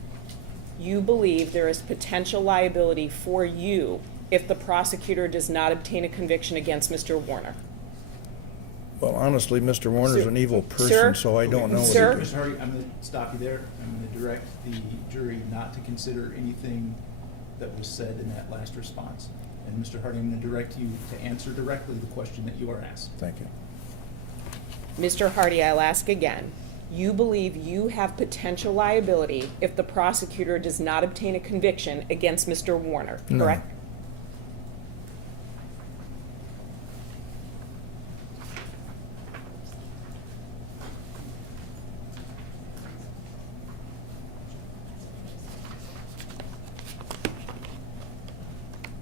You believe there is potential liability for you if the prosecutor does not obtain a conviction against Mr. Warner? Well, honestly, Mr. Warner's Sir- an evil Sir? person, so I don't know. Sir? what Mr. Hardy, I'm going to stop you there. I'm going to direct the jury not to consider anything that was said in that last response. And Mr. Hardy, I'm going to direct you to answer directly the question that you are asked. Thank you. Mr. Hardy, I'll ask again. You believe you have potential liability if the prosecutor does not obtain a conviction against Mr. Warner, No. correct?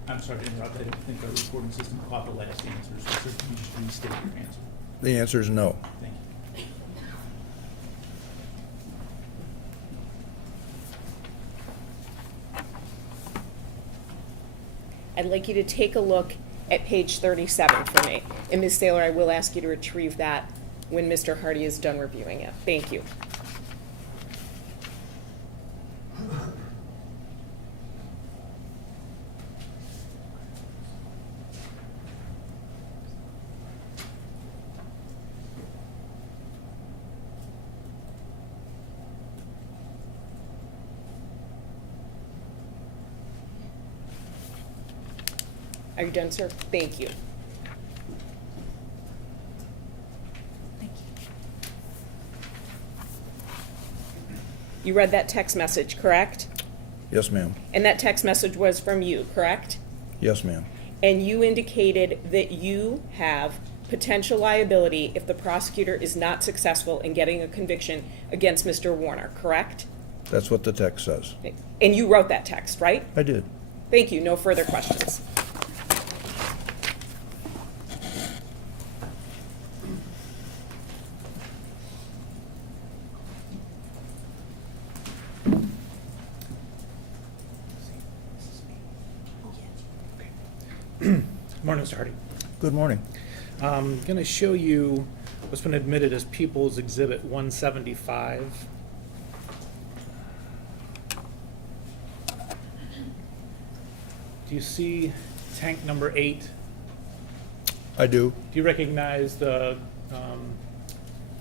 I'm sorry to interrupt. I didn't think our recording system caught the last answer, so can you just restate your answer? The answer is no. Thank you. I'd like you to take a look at page 37 for me. And Ms. Saylor, I will ask you to retrieve that when Mr. Hardy is done reviewing it. Thank you. Are you done, sir? Thank you. You read that text message, correct? Yes, ma'am. And that text message was from you, correct? Yes, ma'am. And you indicated that you have potential liability if the prosecutor is not successful in getting a conviction against Mr. Warner, correct? That's what the text says. And you wrote that text, right? I did. Thank you. No further questions. Morning, Mr. Hardy. Good morning. I'm going to show you what's been admitted as People's Exhibit 175. Do you see tank number 8? I do. Do you recognize the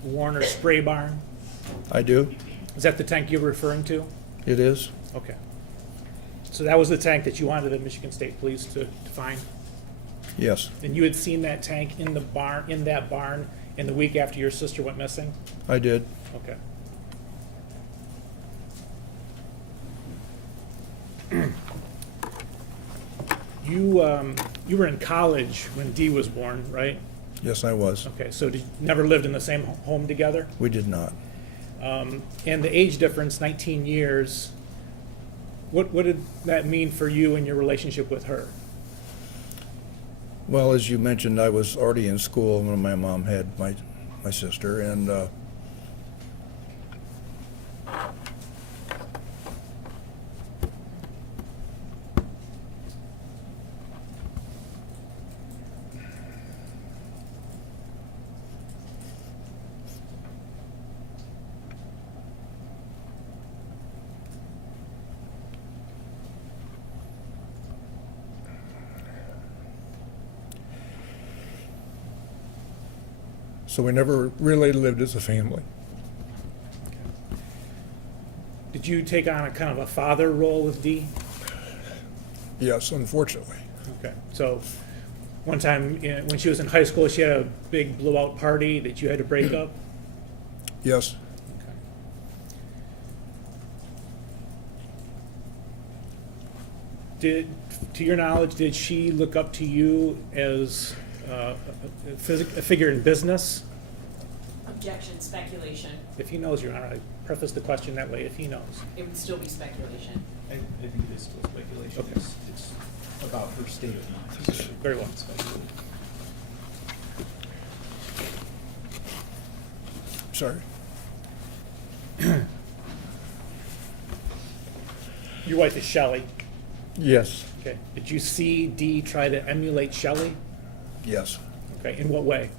Warner spray barn? I do. Is that the tank you're referring to? It is. Okay. So that was the tank that you wanted the Michigan State Police to find? Yes, And you had seen that tank in that barn in the week after your sister went missing? I did. Okay. You were in college when Dee was born, right? Yes, I was. Okay, so you never lived in the same home together? We did not. And the age difference, 19 years, what did that mean for you and your relationship with her? Well, as you mentioned, I was already in school when my mom had my sister, and So we never really lived as a family. Did you take on a kind of a father role with Dee? Yes, unfortunately. Okay, so one time when she was in high school, she had a big blowout party that you had to break up? Yes. Okay. To your knowledge, did she look up to you as a figure in business? Objection, speculation. If he knows, Your Honor, I preface the question that way, if he knows. It would still be speculation. I think it is still speculation. Okay. It's about her state of mind. So Very well. speculation. Sorry. Your wife is Shelley. Yes. Okay. Did you see Dee try to emulate Shelley? Yes. Okay. In what way?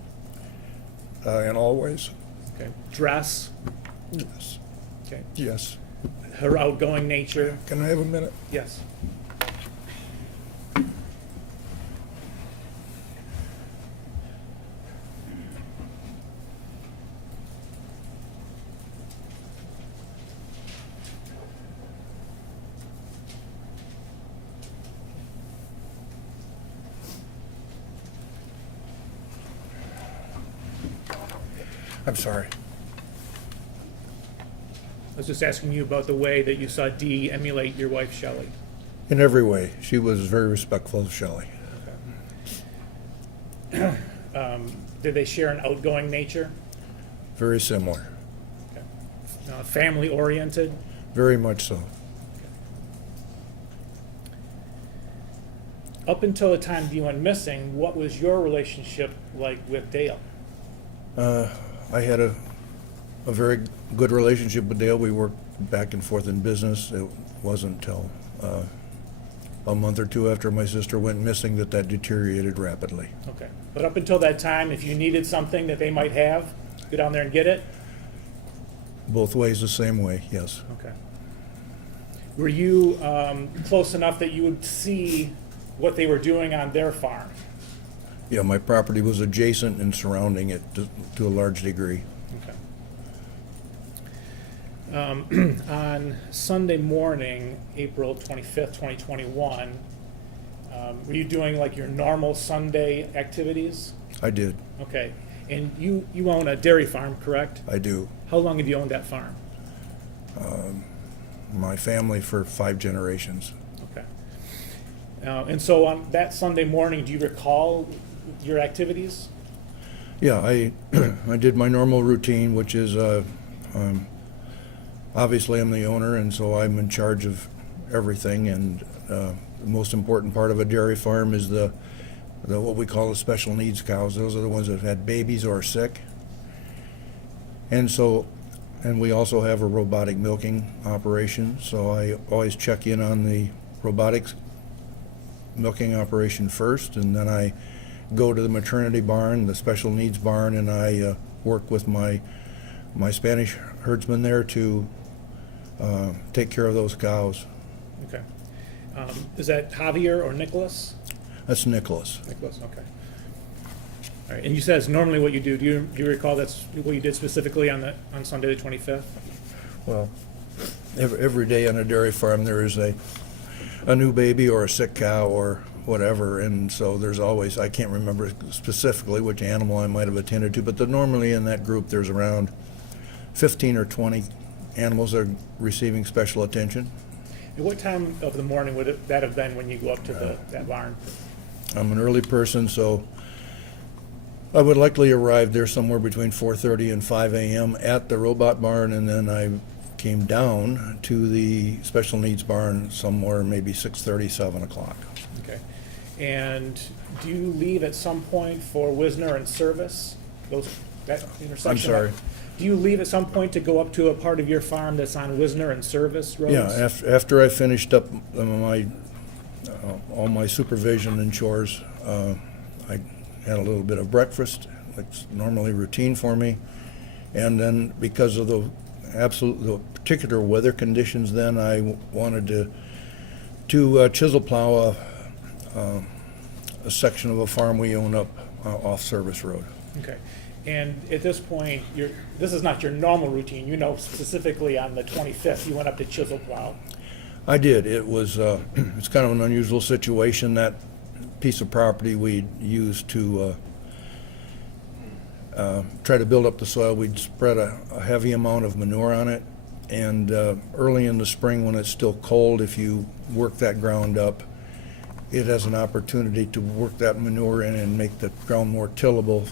In all ways. Okay. Dress. Yes. Okay. Yes. Her outgoing nature. Can I have a minute? Yes. I'm sorry. I was just asking you about the way that you saw Dee emulate your wife Shelley. In every way, she was very respectful of Shelley. Did they share an outgoing nature? Very similar. Okay. Family oriented? Very much so. Up until the time Dee went missing, what was your relationship like with Dale? I had a very good relationship with Dale. We worked back and forth in business. It wasn't until a month or two after my sister went missing that deteriorated rapidly. Okay. But up until that time, if you needed something that they might have, go down there and get it? Both ways the same way, yes. Okay. Were you close enough that you would see what they were doing on their farm? Yeah, my property was adjacent and surrounding it to a large degree. Okay. On Sunday morning, April 25th, 2021, were you doing like your normal Sunday activities? I did. Okay. And you own a dairy farm, correct? I do. How long have you owned that farm? My family for 5 generations. Okay. And so on that Sunday morning, do you recall your activities? Yeah, I I did my normal routine, which is obviously I'm the owner, and so I'm in charge of everything. And the most important part of a dairy farm is the what we call the special needs cows. Those are the ones that have had babies or are sick. And we also have a robotic milking operation. So I always check in on the robotics milking operation first, and then I go to the maternity barn, the special needs barn, and I work with my Spanish herdsman there to take care of those cows. Okay. Is that Javier or Nicholas? That's Nicholas. Nicholas, okay. All right, and you said it's normally what you do. Do you recall that's what you did specifically on Sunday the 25th? Well, every day on a dairy farm there is a new baby or a sick cow or whatever, and so there's always, I can't remember specifically which animal I might have attended to, but normally in that group there's around 15 or 20 animals that are receiving special attention. At what time of the morning would that have been when you go up to that barn? I'm an early person, so I would likely arrive there somewhere between 4:30 and 5 a.m. at the robot barn, and then I came down to the special needs barn somewhere maybe 6:30, 7 o'clock. Okay. And do you leave at some point for Wisner and Service? That intersection? I'm sorry. Do you leave at some point to go up to a part of your farm that's on Wisner and Service roads? Yeah, after I finished up all my supervision and chores, I had a little bit of breakfast, like normally routine for me, and then because of the particular weather conditions, then I wanted to chisel plow a section of a farm we own up off Service Road. Okay. And at this point, this is not your normal routine. You know, specifically on the 25th, you went up to Chisel Plow. I did. It was, it's kind of an unusual situation. That piece of property we used to try to build up the soil. We'd spread a heavy amount of manure on it. And early in the spring, when it's still cold, if you work that ground up, it has an opportunity to work that manure in and make the ground more tillable,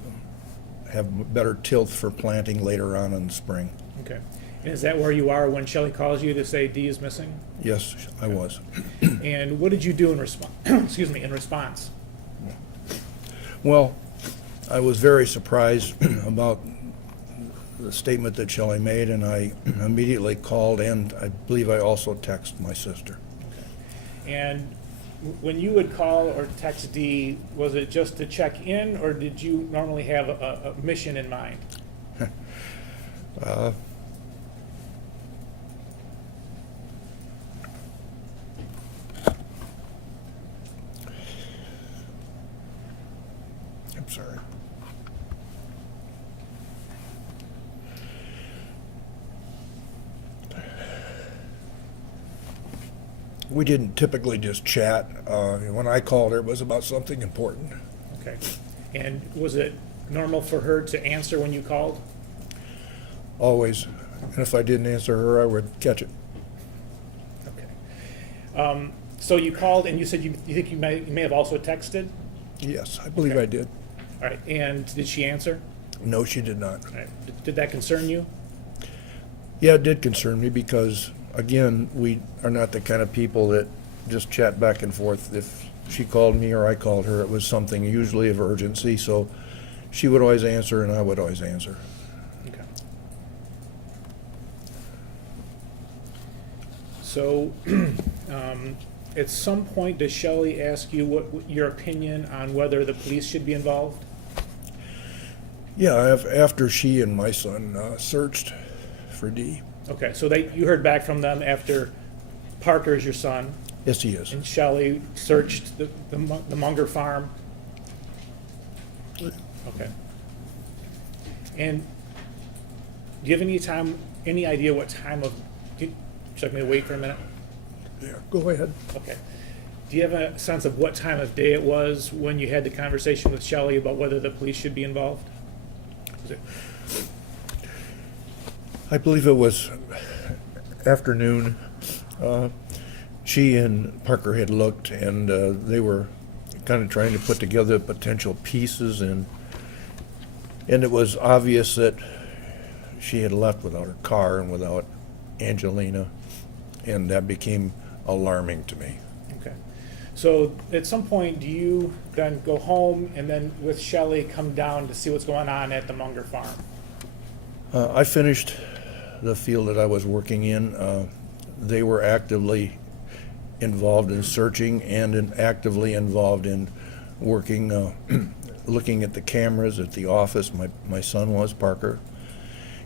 have better tilth for planting later on in the spring. Okay. And is that where you are when Shelley calls you to say D is missing? Yes, I was. And what did you do in response? Excuse me, in response? Well, I was very surprised about the statement that Shelley made, and I immediately called, and I believe I also texted my sister. And when you would call or text D, was it just to check in, or did you normally have a mission in mind? I'm sorry. We didn't typically just chat. When I called her, it was about something important. Okay. And was it normal for her to answer when you called? Always. And if I didn't answer her, I would catch it. Okay. So you called and you said you think you may have also texted? Yes, I believe Okay. I did. All right. And did she answer? No, she did not. All right. Did that concern you? Yeah, it did concern me because, again, we are not the kind of people that just chat back and forth. If she called me or I called her, it was something usually of urgency, so she would always answer and I would always answer. Okay. So, at some point, does Shelley ask you what your opinion on whether the police should be involved? Yeah, after she and my son searched for D. Okay, so you heard back from them after Parker is your son, Yes, he is. and Shelley searched the Munger farm? Okay. And do you have any idea what time of, should I maybe wait for a minute? Yeah, go ahead. Okay. Do you have a sense of what time of day it was when you had the conversation with Shelley about whether the police should be involved? Is it- I believe it was afternoon. She and Parker had looked, and they were kind of trying to put together potential pieces, and it was obvious that she had left without her car and without Angelina, and that became alarming to me. Okay. So at some point, do you then go home and then with Shelley come down to see what's going on at the Munger farm? I finished the field that I was working in. They were actively involved in searching and actively involved in working, looking at the cameras at the office. My son was, Parker.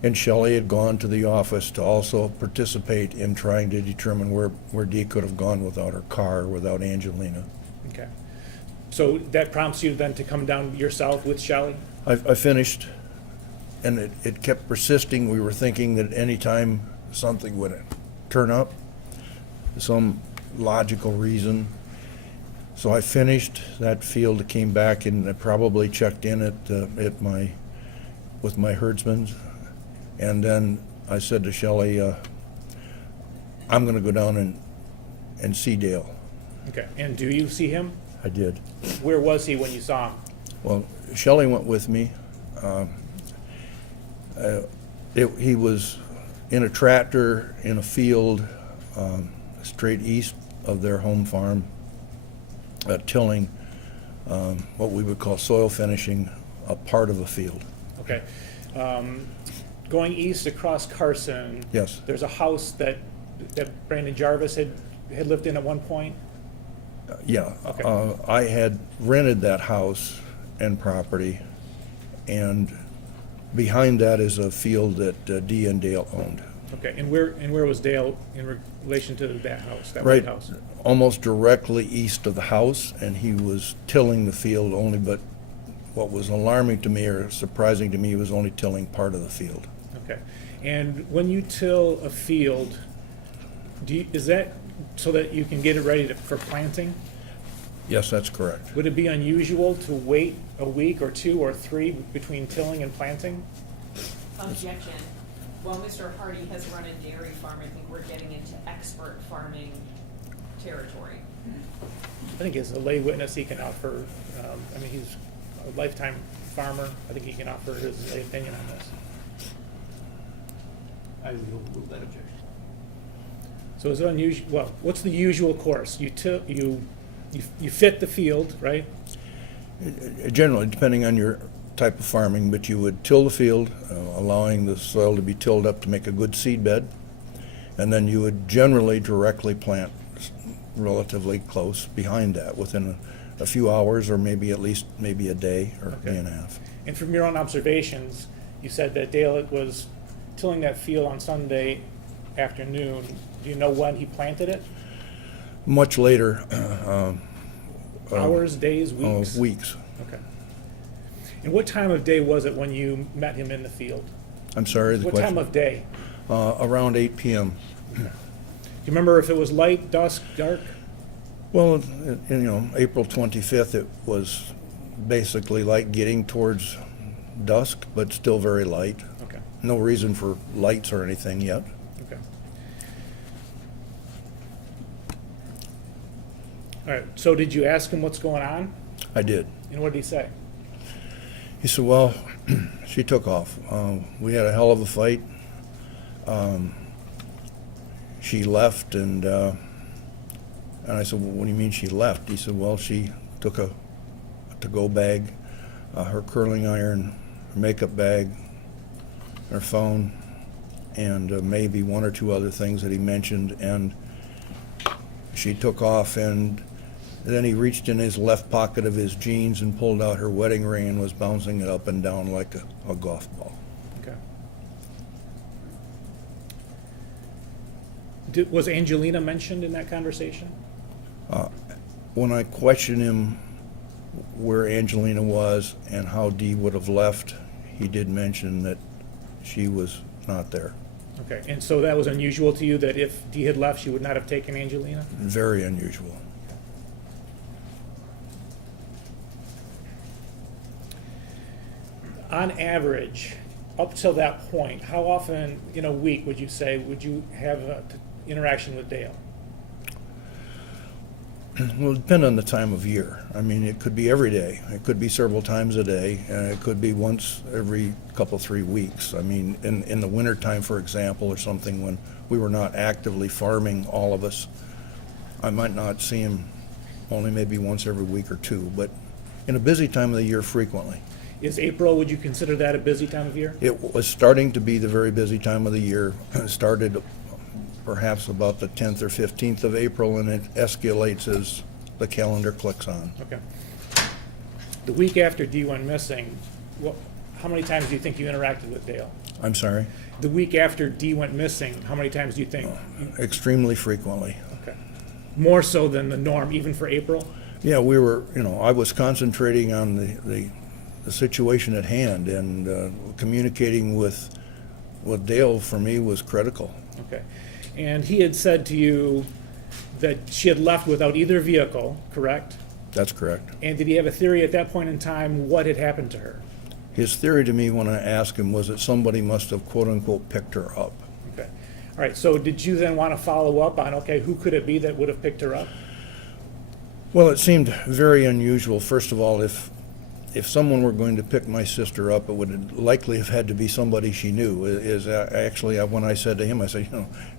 And Shelley had gone to the office to also participate in trying to determine where Dee could have gone without her car, without Angelina. Okay. So that prompts you then to come down yourself with Shelley? I finished, and it kept persisting. We were thinking that any time something would turn up, some logical reason. So I finished that field, came back, and I probably checked in with my herdsmen. And then I said to Shelley, I'm going to go down and see Dale. Okay. And do you see him? I did. Where was he when you saw him? Well, Shelley went with me. He was in a tractor in a field straight east of their home farm, tilling what we would call soil finishing a part of a field. Okay. Going east across Carson. Yes. There's a house that Brandon Jarvis had lived in at one point. Yeah. Okay. I had rented that house and property, and behind that is a field that Dee and Dale owned. Okay. And where was Dale in relation to that house? That Right, white house. almost directly east of the house, and he was tilling the field only but what was alarming to me or surprising to me was only tilling part of the field. Okay. And when you till a field, is that so that you can get it ready for planting? Yes, that's correct. Would it be unusual to wait a week or 2 or 3 between tilling and planting? Objection. While Mr. Hardy has run a dairy farm, I think we're getting into expert farming territory. I think as a lay witness, he can offer, I mean, he's a lifetime farmer. I think he can offer his lay opinion on this. I would overrule that objection. So is it unusual, well, what's the usual course? You fit the field, right? Generally, depending on your type of farming, but you would till the field, allowing the soil to be tilled up to make a good seed bed, and then you would generally directly plant relatively close behind that, within a few hours, or maybe at least maybe a day or a day and a half. And from your own observations, you said that Dale was tilling that field on Sunday afternoon. Do you know when he planted it? Much later. Hours, days, weeks? Weeks. Okay. And what time of day was it when you met him in the field? I'm sorry, the What question? time of day? Around 8 p.m. Do you remember if it was light, dusk, dark? Well, April 25th, it was basically like getting towards dusk, but still very light. Okay. No reason for lights or anything yet. Okay. All right, so did you ask him what's going on? I did. And what did he say? He said, well, she took off. We had a hell of a fight. She left, and I said, well, what do you mean she left? He said, well, she took a to-go bag, her curling iron, her makeup bag, her phone, and maybe 1 or 2 other things that he mentioned, and she took off, and then he reached in his left pocket of his jeans and pulled out her wedding ring and was bouncing it up and down like a golf ball. Okay. Was Angelina mentioned in that conversation? When I questioned him where Angelina was and how Dee would have left, he did mention that she was not there. Okay, and so that was unusual to you, that if Dee had left, she would not have taken Angelina? Very unusual. On average, up till that point, how often in a week would you say would you have interaction with Dale? Well, it depends on the time of year. I mean, it could be every day. It could be several times a day. It could be once every couple, 3 weeks. I mean, in the wintertime, for example, or something, when we were not actively farming, all of us, I might not see him only maybe once every week or 2, but in a busy time of the year, frequently. Is April, would you consider that a busy time of year? It was starting to be the very busy time of the year. It started perhaps about the 10th or 15th of April, and it escalates as the calendar clicks on. Okay. The week after Dee went missing, how many times do you think you interacted with Dale? I'm sorry? The week after Dee went missing, how many times do you think? Extremely frequently. Okay. More so than the norm, even for April? Yeah, we were, I was concentrating on the situation at hand, and communicating with Dale for me was critical. Okay. And he had said to you that she had left without either vehicle, correct? That's correct. And did he have a theory at that point in time what had happened to her? His theory to me when I asked him was that somebody must have quote-unquote picked her up. Okay. All right, so did you then want to follow up on, okay, who could it be that would have picked her up? Well, it seemed very unusual. First of all, if someone were going to pick my sister up, it would likely have had to be somebody she knew. Actually, when I said to him, I said,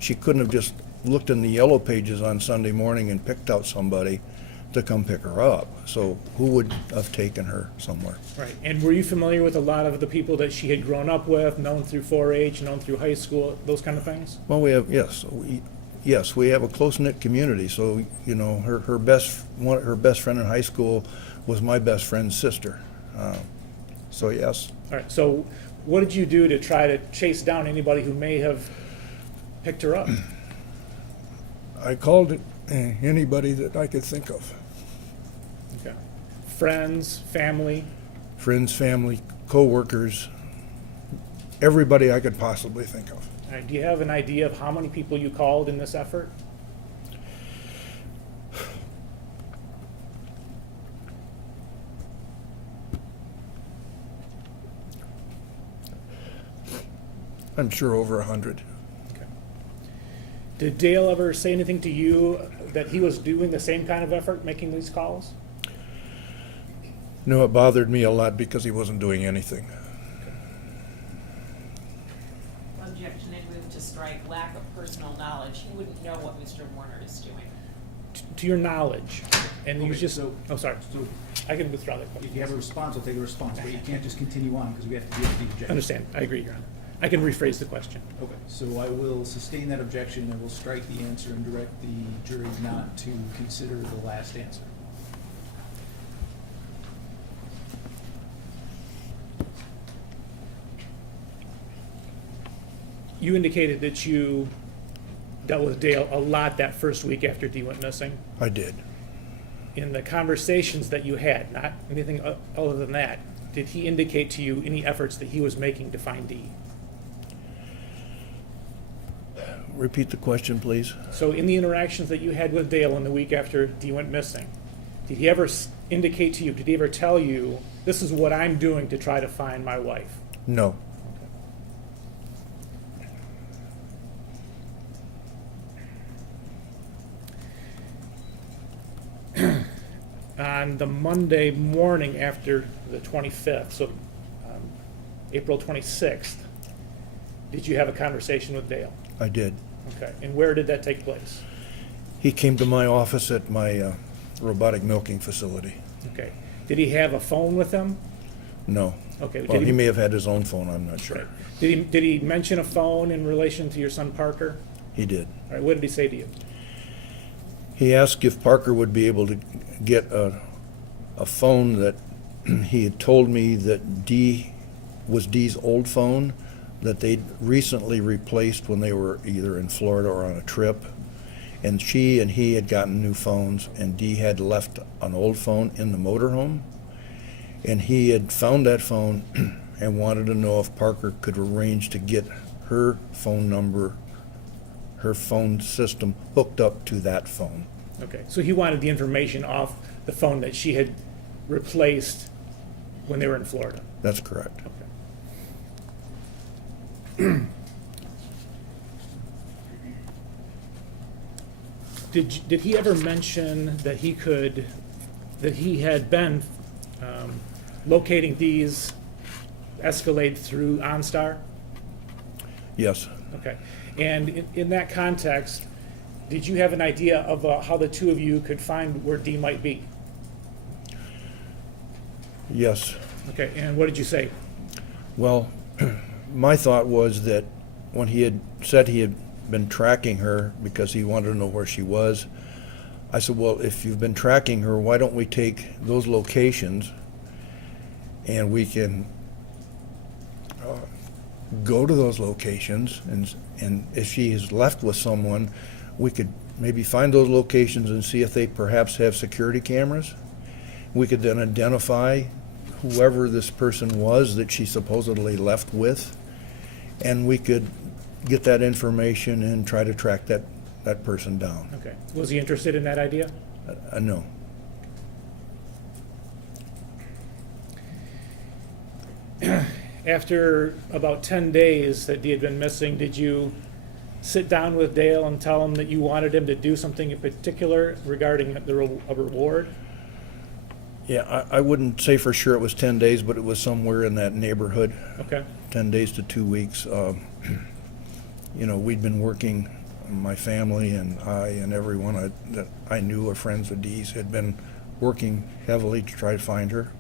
she couldn't have just looked in the yellow pages on Sunday morning and picked out somebody to come pick her up. So who would have taken her somewhere? Right. And were you familiar with a lot of the people that she had grown up with, known through 4-H, known through high school, those kind of things? Well, we have, yes, we have a close-knit community. So, her best friend in high school was my best friend's sister. So yes. All right, so what did you do to try to chase down anybody who may have picked her up? I called anybody that I could think of. Okay. Friends, family? friends, family, co-workers, everybody I could possibly think of. All right, do you have an idea of how many people you called in this effort? I'm sure over 100. Okay. Did Dale ever say anything to you that he was doing the same kind of effort, making these calls? No, it bothered me a lot because he wasn't doing anything. Objection, I move to strike lack of personal knowledge. He wouldn't know what Mr. Warner is doing. To your knowledge, and he was Okay, just, so- oh, sorry, So I can withdraw that if question. you have a response, I'll take a response, but you can't just continue on because we have to deal with the objection. Understand, I agree, Your Honor. I can rephrase the question. Okay, so I will sustain that objection and will strike the answer and direct the jury not to consider the last answer. You indicated that you dealt with Dale a lot that first week after Dee went missing. I did. In the conversations that you had, not anything other than that, did he indicate to you any efforts that he was making to find Dee? Repeat the question, please. So in the interactions that you had with Dale in the week after Dee went missing, did he ever indicate to you, did he ever tell you, this is what I'm doing to try to find my wife? No. On the Monday morning after the 25th, so April 26th, did you have a conversation with Dale? I did. Okay, and where did that take place? He came to my office at my robotic milking facility. Okay, did he have a phone with him? No. Okay, Well, did he may have had his own phone, I'm not sure. Right. Did he mention a phone in relation to your son Parker? He did. All right, what did he say to you? He asked if Parker would be able to get a phone that he had told me that Dee was Dee's old phone that they'd recently replaced when they were either in Florida or on a trip. And she and he had gotten new phones, and Dee had left an old phone in the motorhome. And he had found that phone and wanted to know if Parker could arrange to get her phone number, her phone system hooked up to that phone. Okay, so he wanted the information off the phone that she had replaced when they were in Florida. That's correct. Okay. Did he ever mention that he had been locating these Escalade through OnStar? Yes. Okay, and in that context, did you have an idea of how the two of you could find where Dee might be? Yes. Okay, and what did you say? Well, my thought was that when he had said he had been tracking her because he wanted to know where she was, I said, well, if you've been tracking her, why don't we take those locations and we can go to those locations, and if she is left with someone, we could maybe find those locations and see if they perhaps have security cameras. We could then identify whoever this person was that she supposedly left with, and we could get that information and try to track that person down. Okay, was he interested in that idea? No. After about 10 days that Dee had been missing, did you sit down with Dale and tell him that you wanted him to do something in particular regarding a reward? Yeah, I wouldn't say for sure it was 10 days, but it was somewhere in that neighborhood. Okay. 10 days to 2 weeks. You know, we'd been working, my family and I and everyone that I knew or friends of Dee's had been working heavily to try to find her.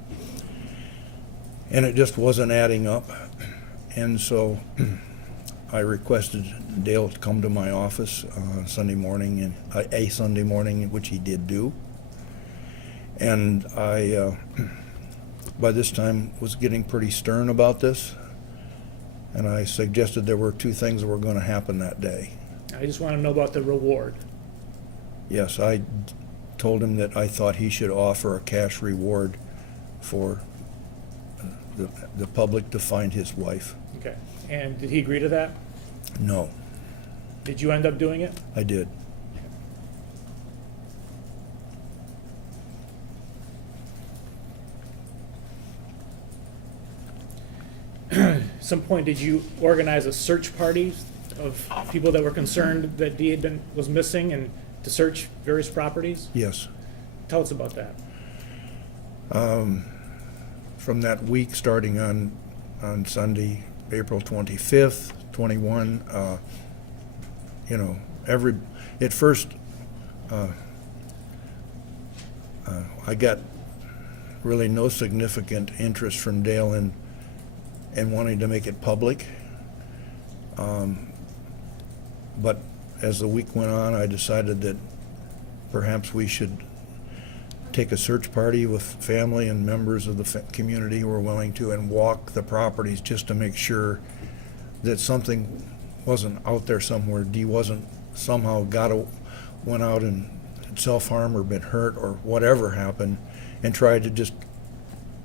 And it just wasn't adding up. And so I requested Dale to come to my office Sunday morning, and a Sunday morning, which he did do. And I, by this time, was getting pretty stern about this. And I suggested there were two things that were going to happen that day. I just want to know about the reward. Yes, I told him that I thought he should offer a cash reward for the public to find his wife. Okay. And did he agree to that? No, Did you end up doing it? I did. At some point, did you organize a search party of people that were concerned that Dee was missing and to search various properties? Yes. Tell us about that. From that week, starting on Sunday, April 25th, 21, at first, I got really no significant interest from Dale in wanting to make it public. But as the week went on, I decided that perhaps we should take a search party with family and members of the community who were willing to, and walk the properties just to make sure that something wasn't out there somewhere. Dee wasn't somehow went out and self-harm or been hurt or whatever happened, and tried to just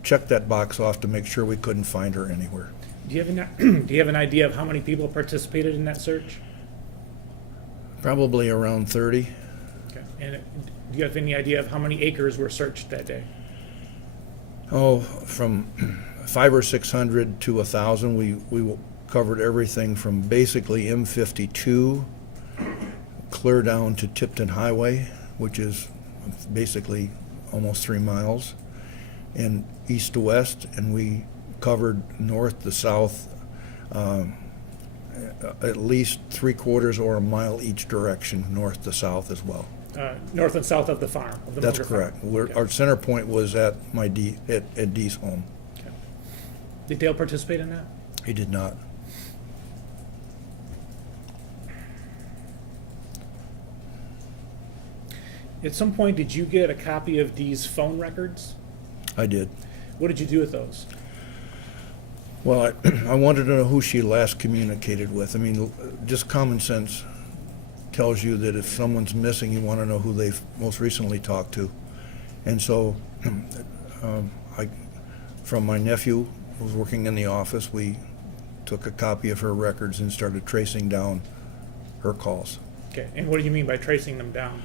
check that box off to make sure we couldn't find her anywhere. Do you have an idea of how many people participated in that search? Probably around 30. Okay. And do you have any idea of how many acres were searched that day? Oh, from 500 or 600 to 1,000. We covered everything from basically M52 clear down to Tipton Highway, which is basically almost 3 miles, and east to west, and we covered north to south, at least 3/4 or a mile each direction, north to south as well. North and south of the farm? Of the That's Munger farm. correct. Okay. Our center point was at at Dee's home. Okay. Did Dale participate in that? He did not. At some point, did you get a copy of Dee's phone records? I did. What did you do with those? Well, I wanted to know who she last communicated with. I mean, just common sense tells you that if someone's missing, you want to know who they've most recently talked to. And so, from my nephew, who was working in the office, we took a copy of her records and started tracing down her calls. Okay, and what do you mean by tracing them down?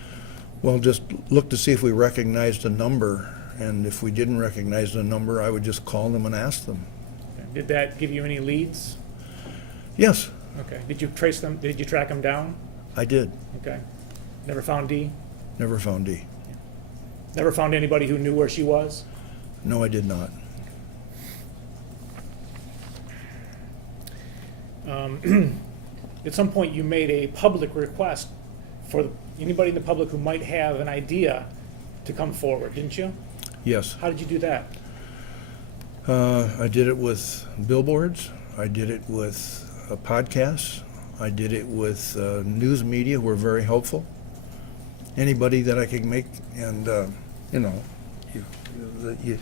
Well, just look to see if we recognized a number, and if we didn't recognize the number, I would just call them and ask them. Okay. Did that give you any leads? Yes, Okay. Did you trace them? Did you track them down? I did. Okay. Never found Dee? Never found Dee. Never found anybody who knew where she was? No, I did not. At some point, you made a public request for anybody in the public who might have an idea to come forward, didn't you? Yes. How did you do that? I did it with billboards. I did it with podcasts. I did it with news media who were very helpful. Anybody that I could make, and you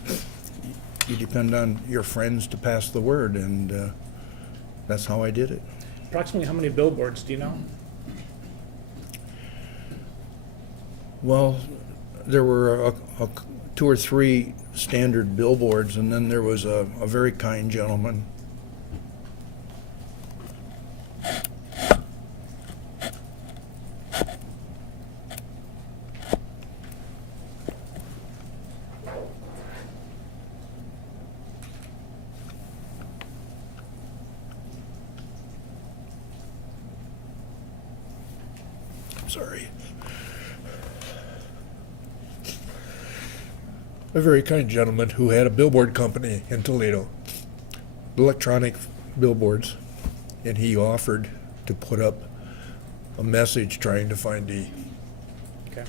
depend on your friends to pass the word, and that's how I did it. Approximately how many billboards do you know? Well, there were 2 or 3 standard billboards, and then there was a very kind gentleman. Sorry. A very kind gentleman who had a billboard company in Toledo, electronic billboards, and he offered to put up a message trying to find Dee. Okay.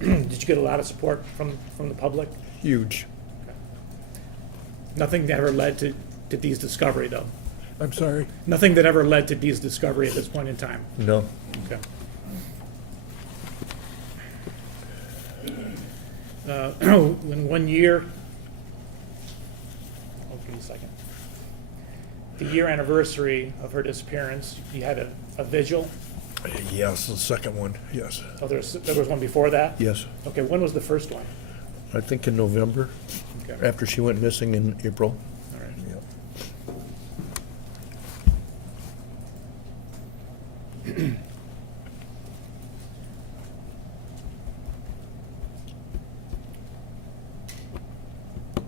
Did you get a lot of support from the public? Huge. Nothing that ever led to Dee's discovery, though? I'm sorry? Nothing that ever led to Dee's discovery at this point in time? No. Okay. In 1 year, give me a second. The year anniversary of her disappearance, you had a vigil? Yes, the second one, yes. Oh, there was one before that? Yes. Okay, when was the first one? I think in November. Okay. Okay. After she went missing in April. All right. Yep.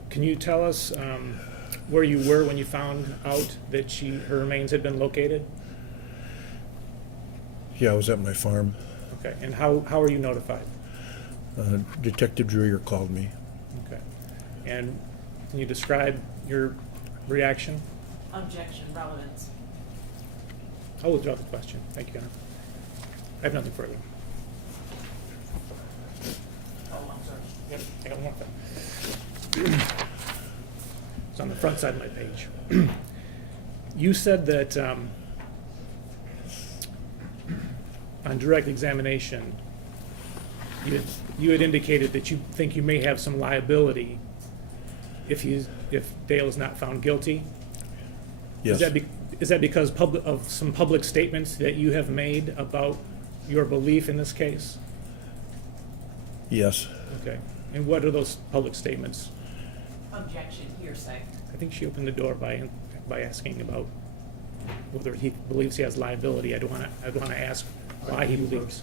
Can you tell us where you were when you found out that her remains had been located? Yeah, I was at my farm. Okay, and how were you notified? Detective Dreyer called me. Okay, and can you describe your reaction? Objection, relevance. I'll withdraw the question. Thank you, Gunnar. I have nothing further. Oh, I'm sorry. Yep, I got one thing. It's on the front side of my page. You said that on direct examination, you had indicated that you think you may have some liability if Dale is not found guilty. Yes. Is that because of some public statements that you have made about your belief in this case? Yes. Okay. And what are those public statements? Objection, hearsay. I think she opened the door by asking about whether he believes he has liability. I'd want to ask why he believes.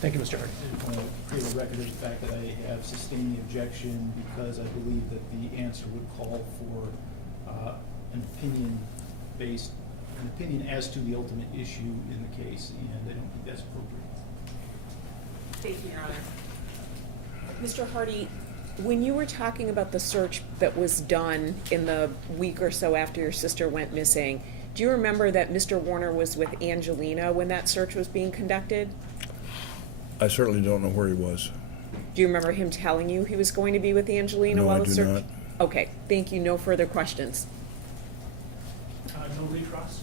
Thank you, Mr. Hardy. I want to create a record of the fact that I have sustained the objection because I believe that the answer would call for an opinion as to the ultimate issue in the case, and I don't think that's appropriate. Thank you, Your Honor. Mr. Hardy, when you were talking about the search that was done in the week or so after your sister went missing, do you remember that Mr. Warner was with Angelina when that search was being conducted? I certainly don't know where he was. Do you remember him telling you he was going to be with Angelina No, while I the do search? not. Okay, thank you. No further questions. No recross?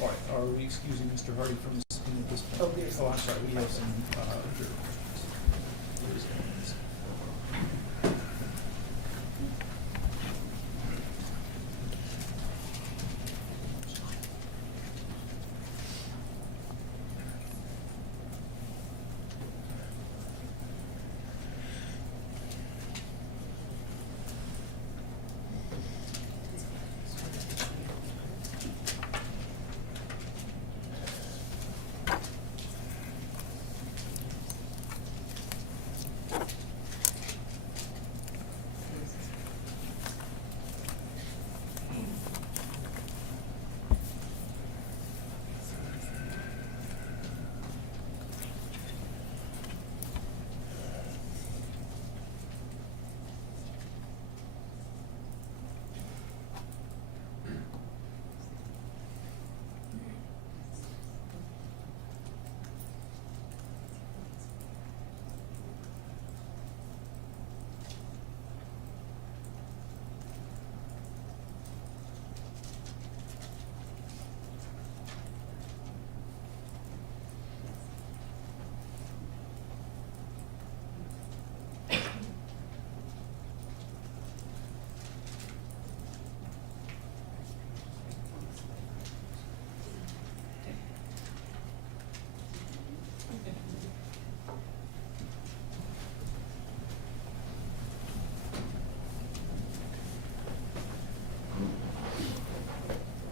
All right, are we excusing Mr. Hardy from the scene at this point? Oh, there's- I'm sorry, we have some juror questions. There is evidence.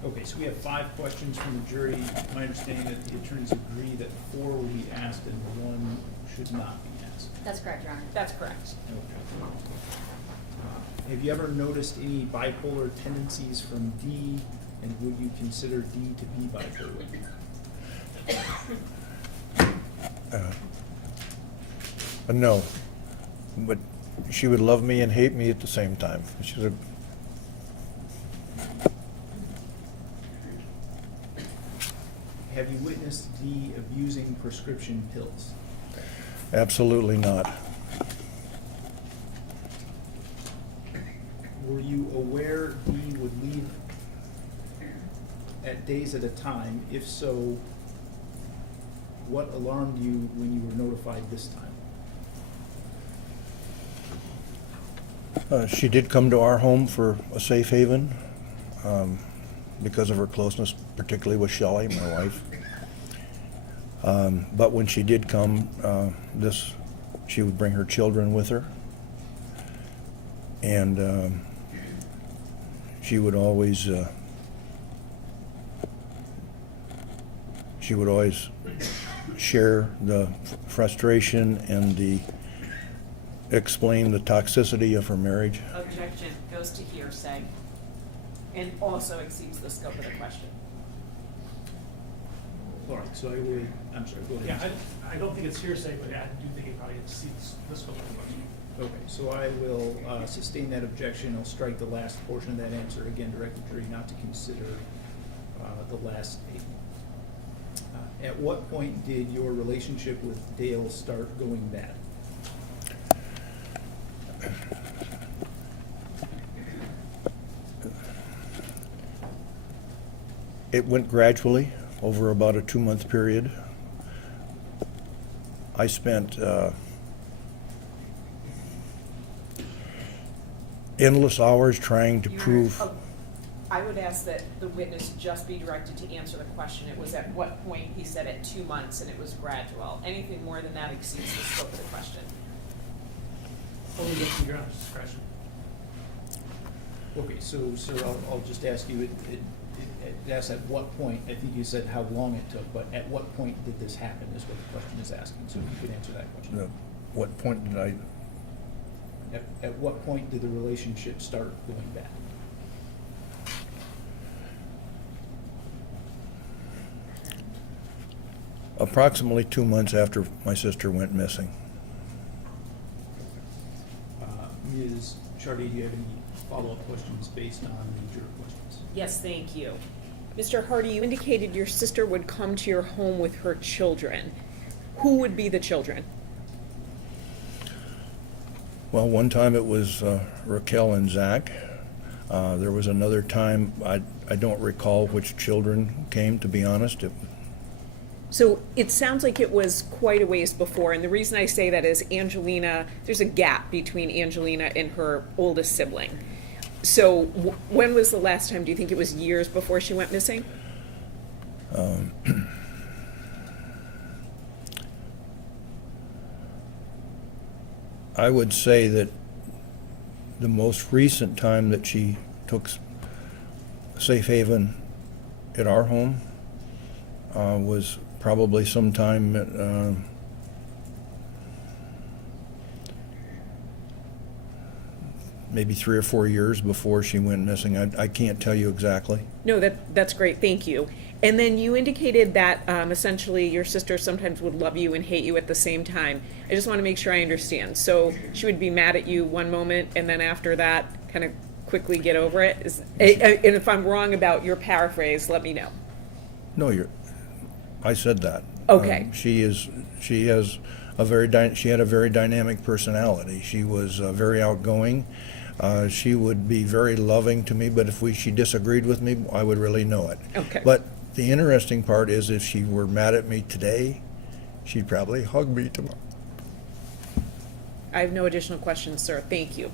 Okay, so we have 5 questions from the jury. My understanding that the attorneys agree that 4 will be asked and 1 should not be asked. That's correct, Your Honor. That's correct. Okay. Have you ever noticed any bipolar tendencies from D And would you consider D to be bipolar? No, but she would love me and hate me at the same time. She's a, Have you witnessed D abusing prescription pills? absolutely not. Were you aware D would leave at days at a time? If so, what alarmed you when you were notified this time? She did come to our home for a safe haven because of her closeness, particularly with Shelley, my wife. But when she did come, she would bring her children with her, and she would always share the frustration and explain the toxicity of her marriage. Objection goes to hearsay and also exceeds the scope of the question. All right, so I would, I'm sorry, go ahead. Yeah, I don't think it's hearsay, but I do think it probably exceeds the scope of the question. Okay, so I will sustain that objection. I'll strike the last portion of that answer. Again, direct the jury not to consider the last statement. At what point did your relationship with Dale start going bad? It went gradually over about a 2-month period. I spent endless hours trying to Your Honor, prove. I would ask that the witness just be directed to answer the question. It was at what point he said at 2 months and it was gradual. Anything more than that exceeds the scope of the question. Only gets to Your Honor's discretion. Okay, so, sir, I'll just ask you, ask at what point, I think you said how long it took, but at what point did this happen is what the question is asking, so if you could answer that question. What point did I? At what point did the relationship start going bad? Approximately 2 months after my sister went missing. Ms. Chardy, do you have any follow-up questions based on the juror questions? Yes, thank you. Mr. Hardy, you indicated your sister would come to your home with her children. Who would be the children? Well, one time it was Raquel and Zach. There was another time, I don't recall which children came, to be honest. So it sounds like it was quite a ways before, and the reason I say that is Angelina, there's a gap between Angelina and her oldest sibling. So when was the last time? Do you think it was years before she went missing? I would say that the most recent time that she took safe haven at our home was probably sometime maybe 3 or 4 years before she went missing. I can't tell you exactly. No, that's great, thank you. And then you indicated that essentially your sister sometimes would love you and hate you at the same time. I just want to make sure I understand. So she would be mad at you one moment, and then after that, kind of quickly get over it? And if I'm wrong about your paraphrase, let me know. No, I said that. Okay. She had a very dynamic personality. She was very outgoing. She would be very loving to me, but if she disagreed with me, I would really know it. Okay. But the interesting part is, if she were mad at me today, she'd probably hug me tomorrow. I have no additional questions, sir. Thank you.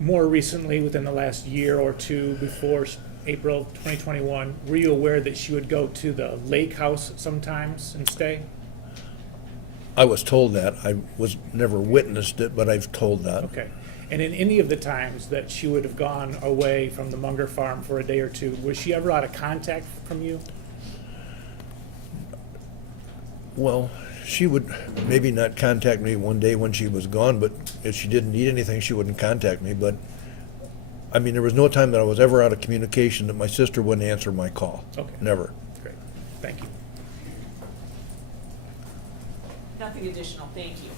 More recently, within the last year or two before April 2021, were you aware that she would go to the lake house sometimes and stay? I was told that. I was never witnessed it, but I've told that. Okay. And in any of the times that she would have gone away from the Munger farm for a day or two, was she ever out of contact from you? Well, she would maybe not contact me one day when she was gone, but if she didn't need anything, she wouldn't contact me. But, I mean, there was no time that I was ever out of communication that my sister wouldn't answer my call. Okay. Never. Great, thank you. Nothing additional, thank you.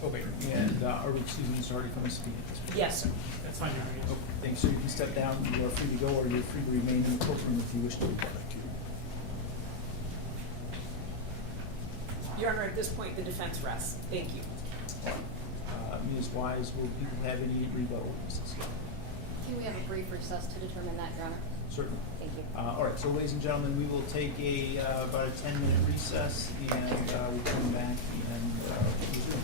Okay, and are we excusing Mr. Hardy from speaking at this point? Yes, sir. That's fine, Your Honor. Okay, thanks, sir. You can step down. You are free to go, or you're free to remain in the courtroom if you wish to report. Your Honor, at this point, the defense rests. Thank you. Ms. Wise, will you have any rebuttal? Mrs. Scott? Can we have a brief recess to determine that, Your Honor? Certainly. Thank you. All right, so ladies and gentlemen, we will take about a 10-minute recess, and we'll come back and resume.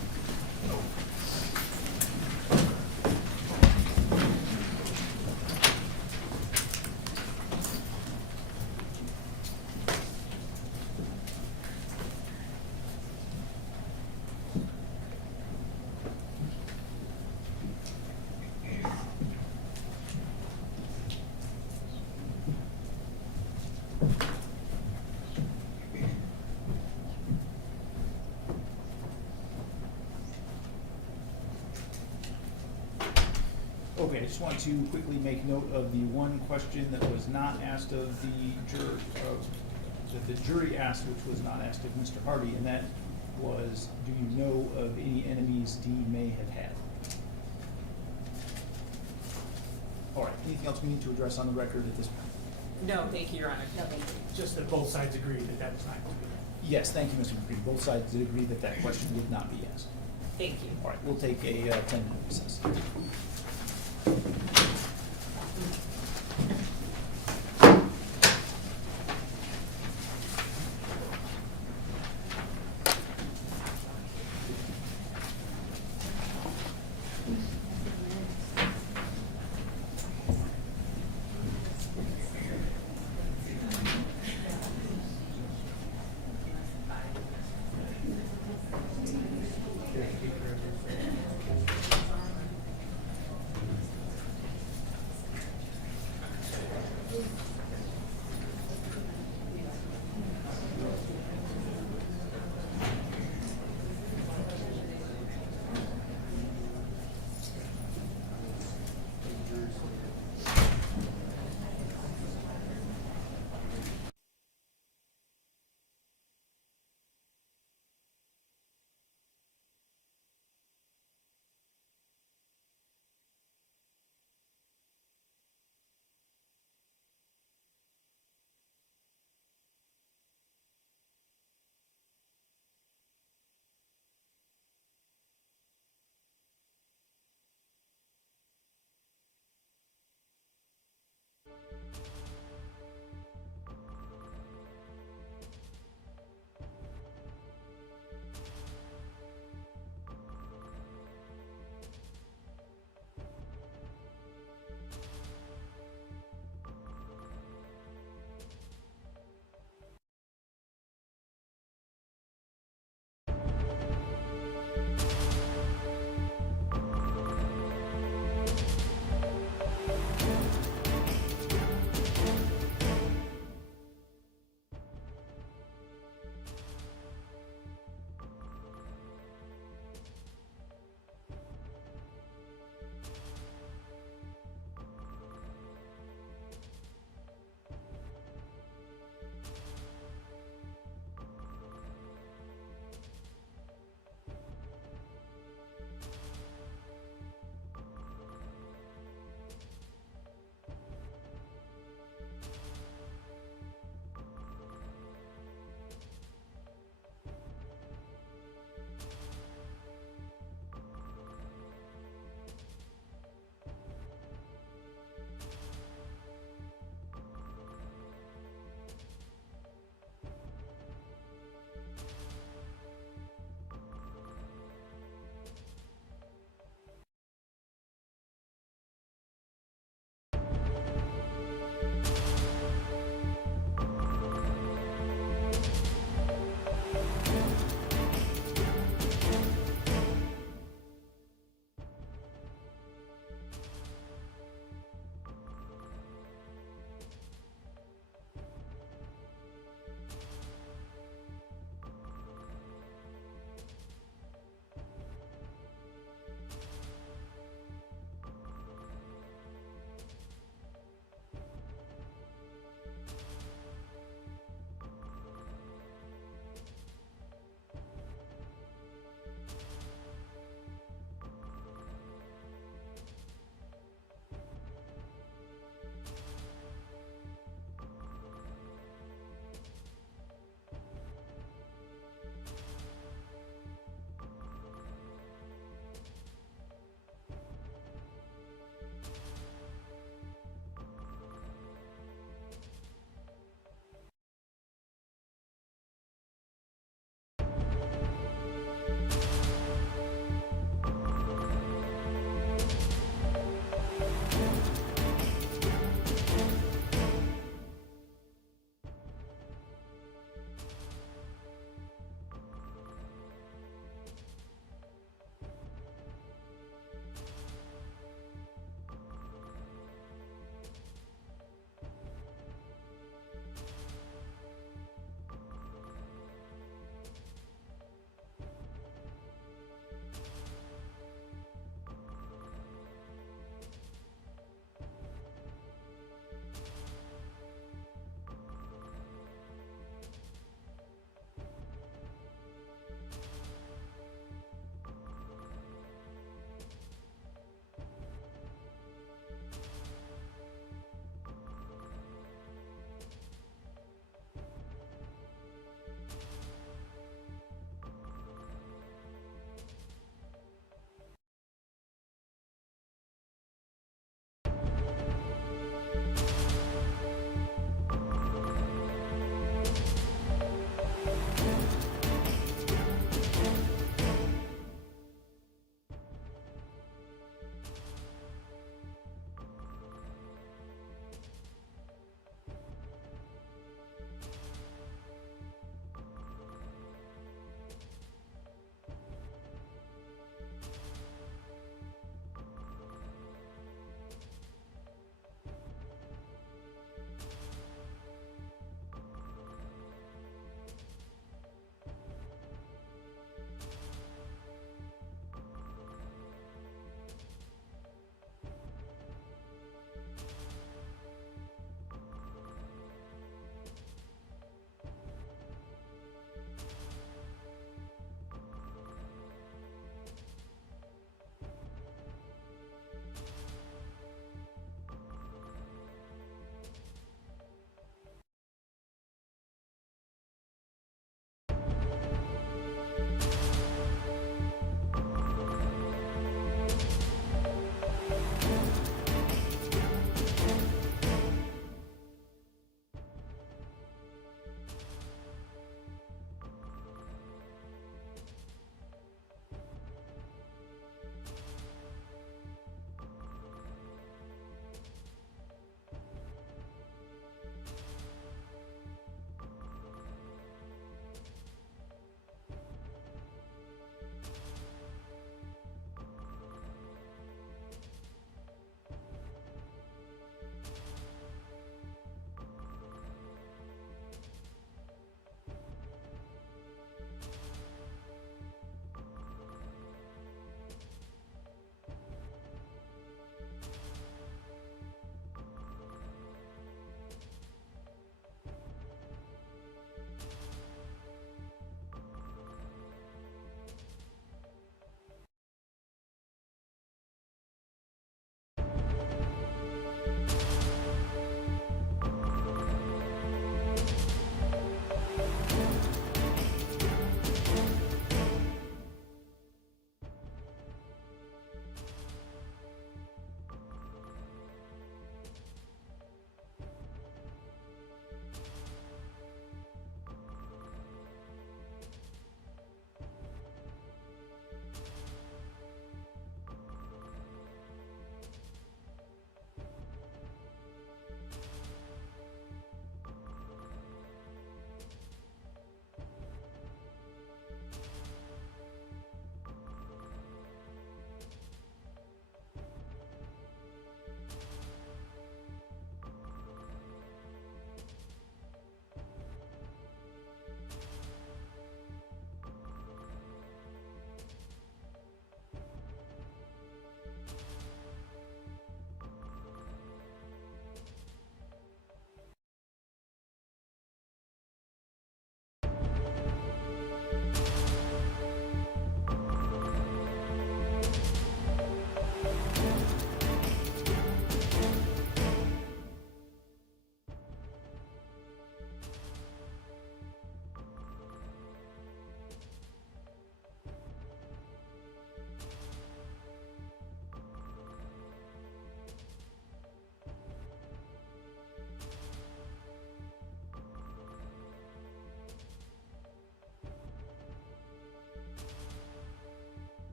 Okay, I just want to quickly make note of the one question that was not asked of the juror, that the jury asked, which was not asked of Mr. Hardy, and that was, do you know of any enemies Dee may have had? All right, anything else we need to address on the record at this point? No, thank you, Your Honor. No, thank you. Just that both sides agree that that was not going to be. Yes, thank you, Mr. McCready. Both sides did agree that that question would not be asked. Thank you. All right, we'll take a 10-minute recess.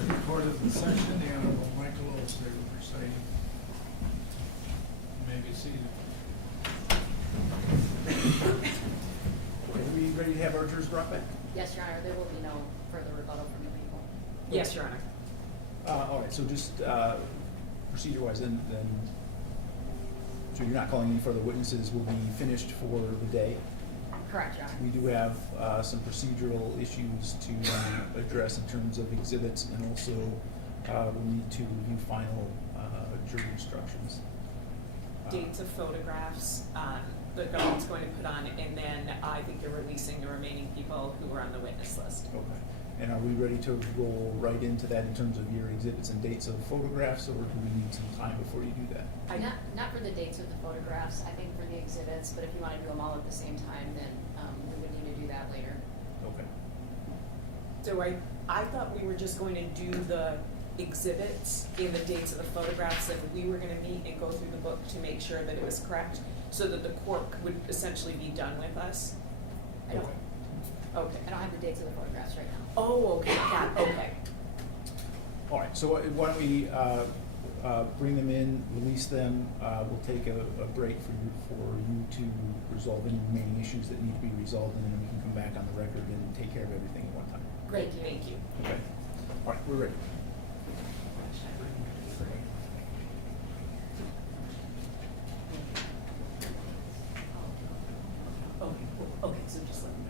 Circuit Court of the Session, the Honorable Michael Olster presiding. You may be seated. Are we ready to have our jurors brought back? Yes, Your Honor, there will be no further rebuttal from the people. Yes, Your Honor. All right, so just procedure-wise, then, so you're not calling any further witnesses, will be finished for the day. Correct, Your Honor. We do have some procedural issues to address in terms of exhibits, and also we'll need to review final jury instructions. Dates of photographs, the government's going to put on, and then I think they're releasing the remaining people who are on the witness list. Okay. And are we ready to roll right into that in terms of your exhibits and dates of photographs, or do we need some time before you do that? Not for the dates of the photographs, I think for the exhibits, but if you want to do them all at the same time, then we would need to do that later. Okay. So I thought we were just going to do the exhibits in the dates of the photographs, and we were going to meet and go through the book to make sure that it was correct, so that the court would essentially be done with us. I don't, Okay. I don't have the dates of the photographs right now. Oh, okay, yeah, okay. All right, so why don't we bring them in, release them, we'll take a break for you to resolve any remaining issues that need to be resolved, and then we can come back on the record and take care of everything at one time. Great, thank you. Okay. All right, we're ready. Okay, cool. Okay, so just let me know.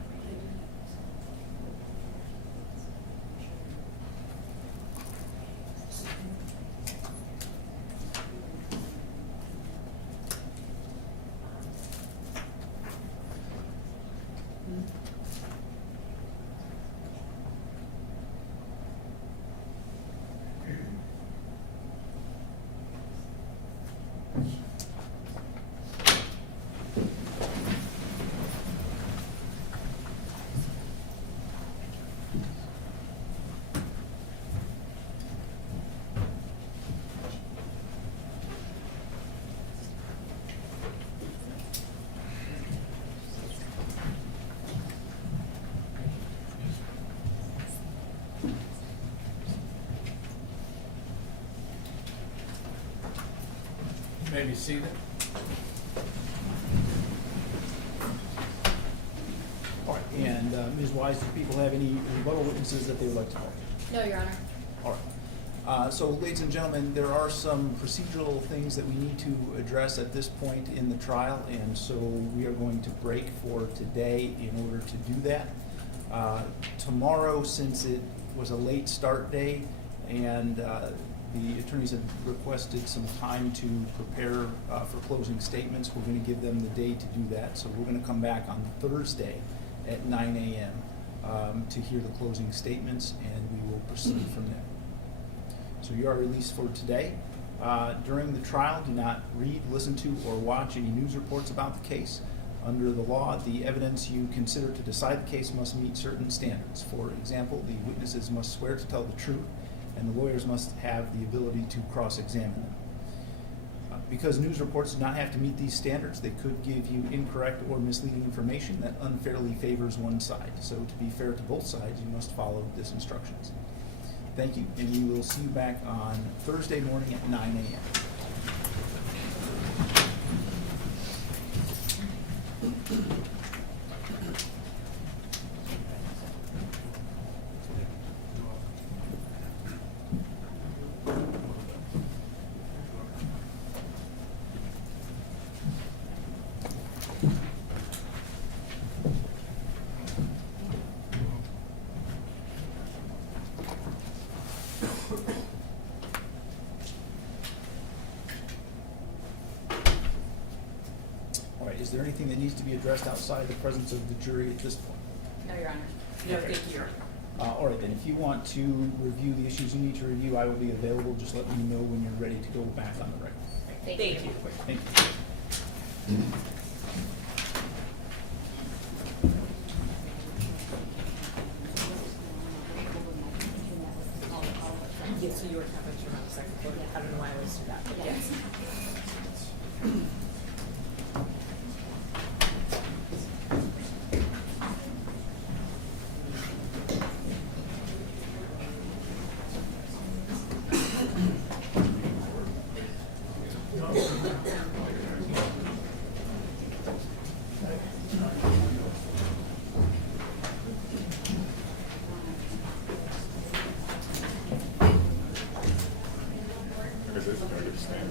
You may be seated. All right, and Ms. Wise, do people have any rebuttal witnesses that they would like to call? No, Your Honor. All right. So, ladies and gentlemen, there are some procedural things that we need to address at this point in the trial, and so we are going to break for today in order to do that. Tomorrow, since it was a late start day, and the attorneys had requested some time to prepare for closing statements, we're going to give them the day to do that. So we're going to come back on Thursday at 9 a.m. To hear the closing statements, and we will proceed from there. So you are released for today. During the trial, do not read, listen to, or watch any news reports about the case. Under the law, the evidence you consider to decide the case must meet certain standards. For example, the witnesses must swear to tell the truth, and the lawyers must have the ability to cross-examine them. Because news reports do not have to meet these standards, they could give you incorrect or misleading information that unfairly favors one side. So to be fair to both sides, you must follow this instructions. Thank you, and we will see you back on Thursday morning at 9 a.m. All right, is there anything that needs to be addressed outside the presence of the jury at this point? No, Your Honor. No, thank you, Your Honor. All right, then, if you want to review the issues you need to review, I will be available. Just let me know when you're ready to go back on the record. Thank Thank you. Thank you. Yes, so you were covered around the second floor. I don't know why I was that, but yes. this, or to stand.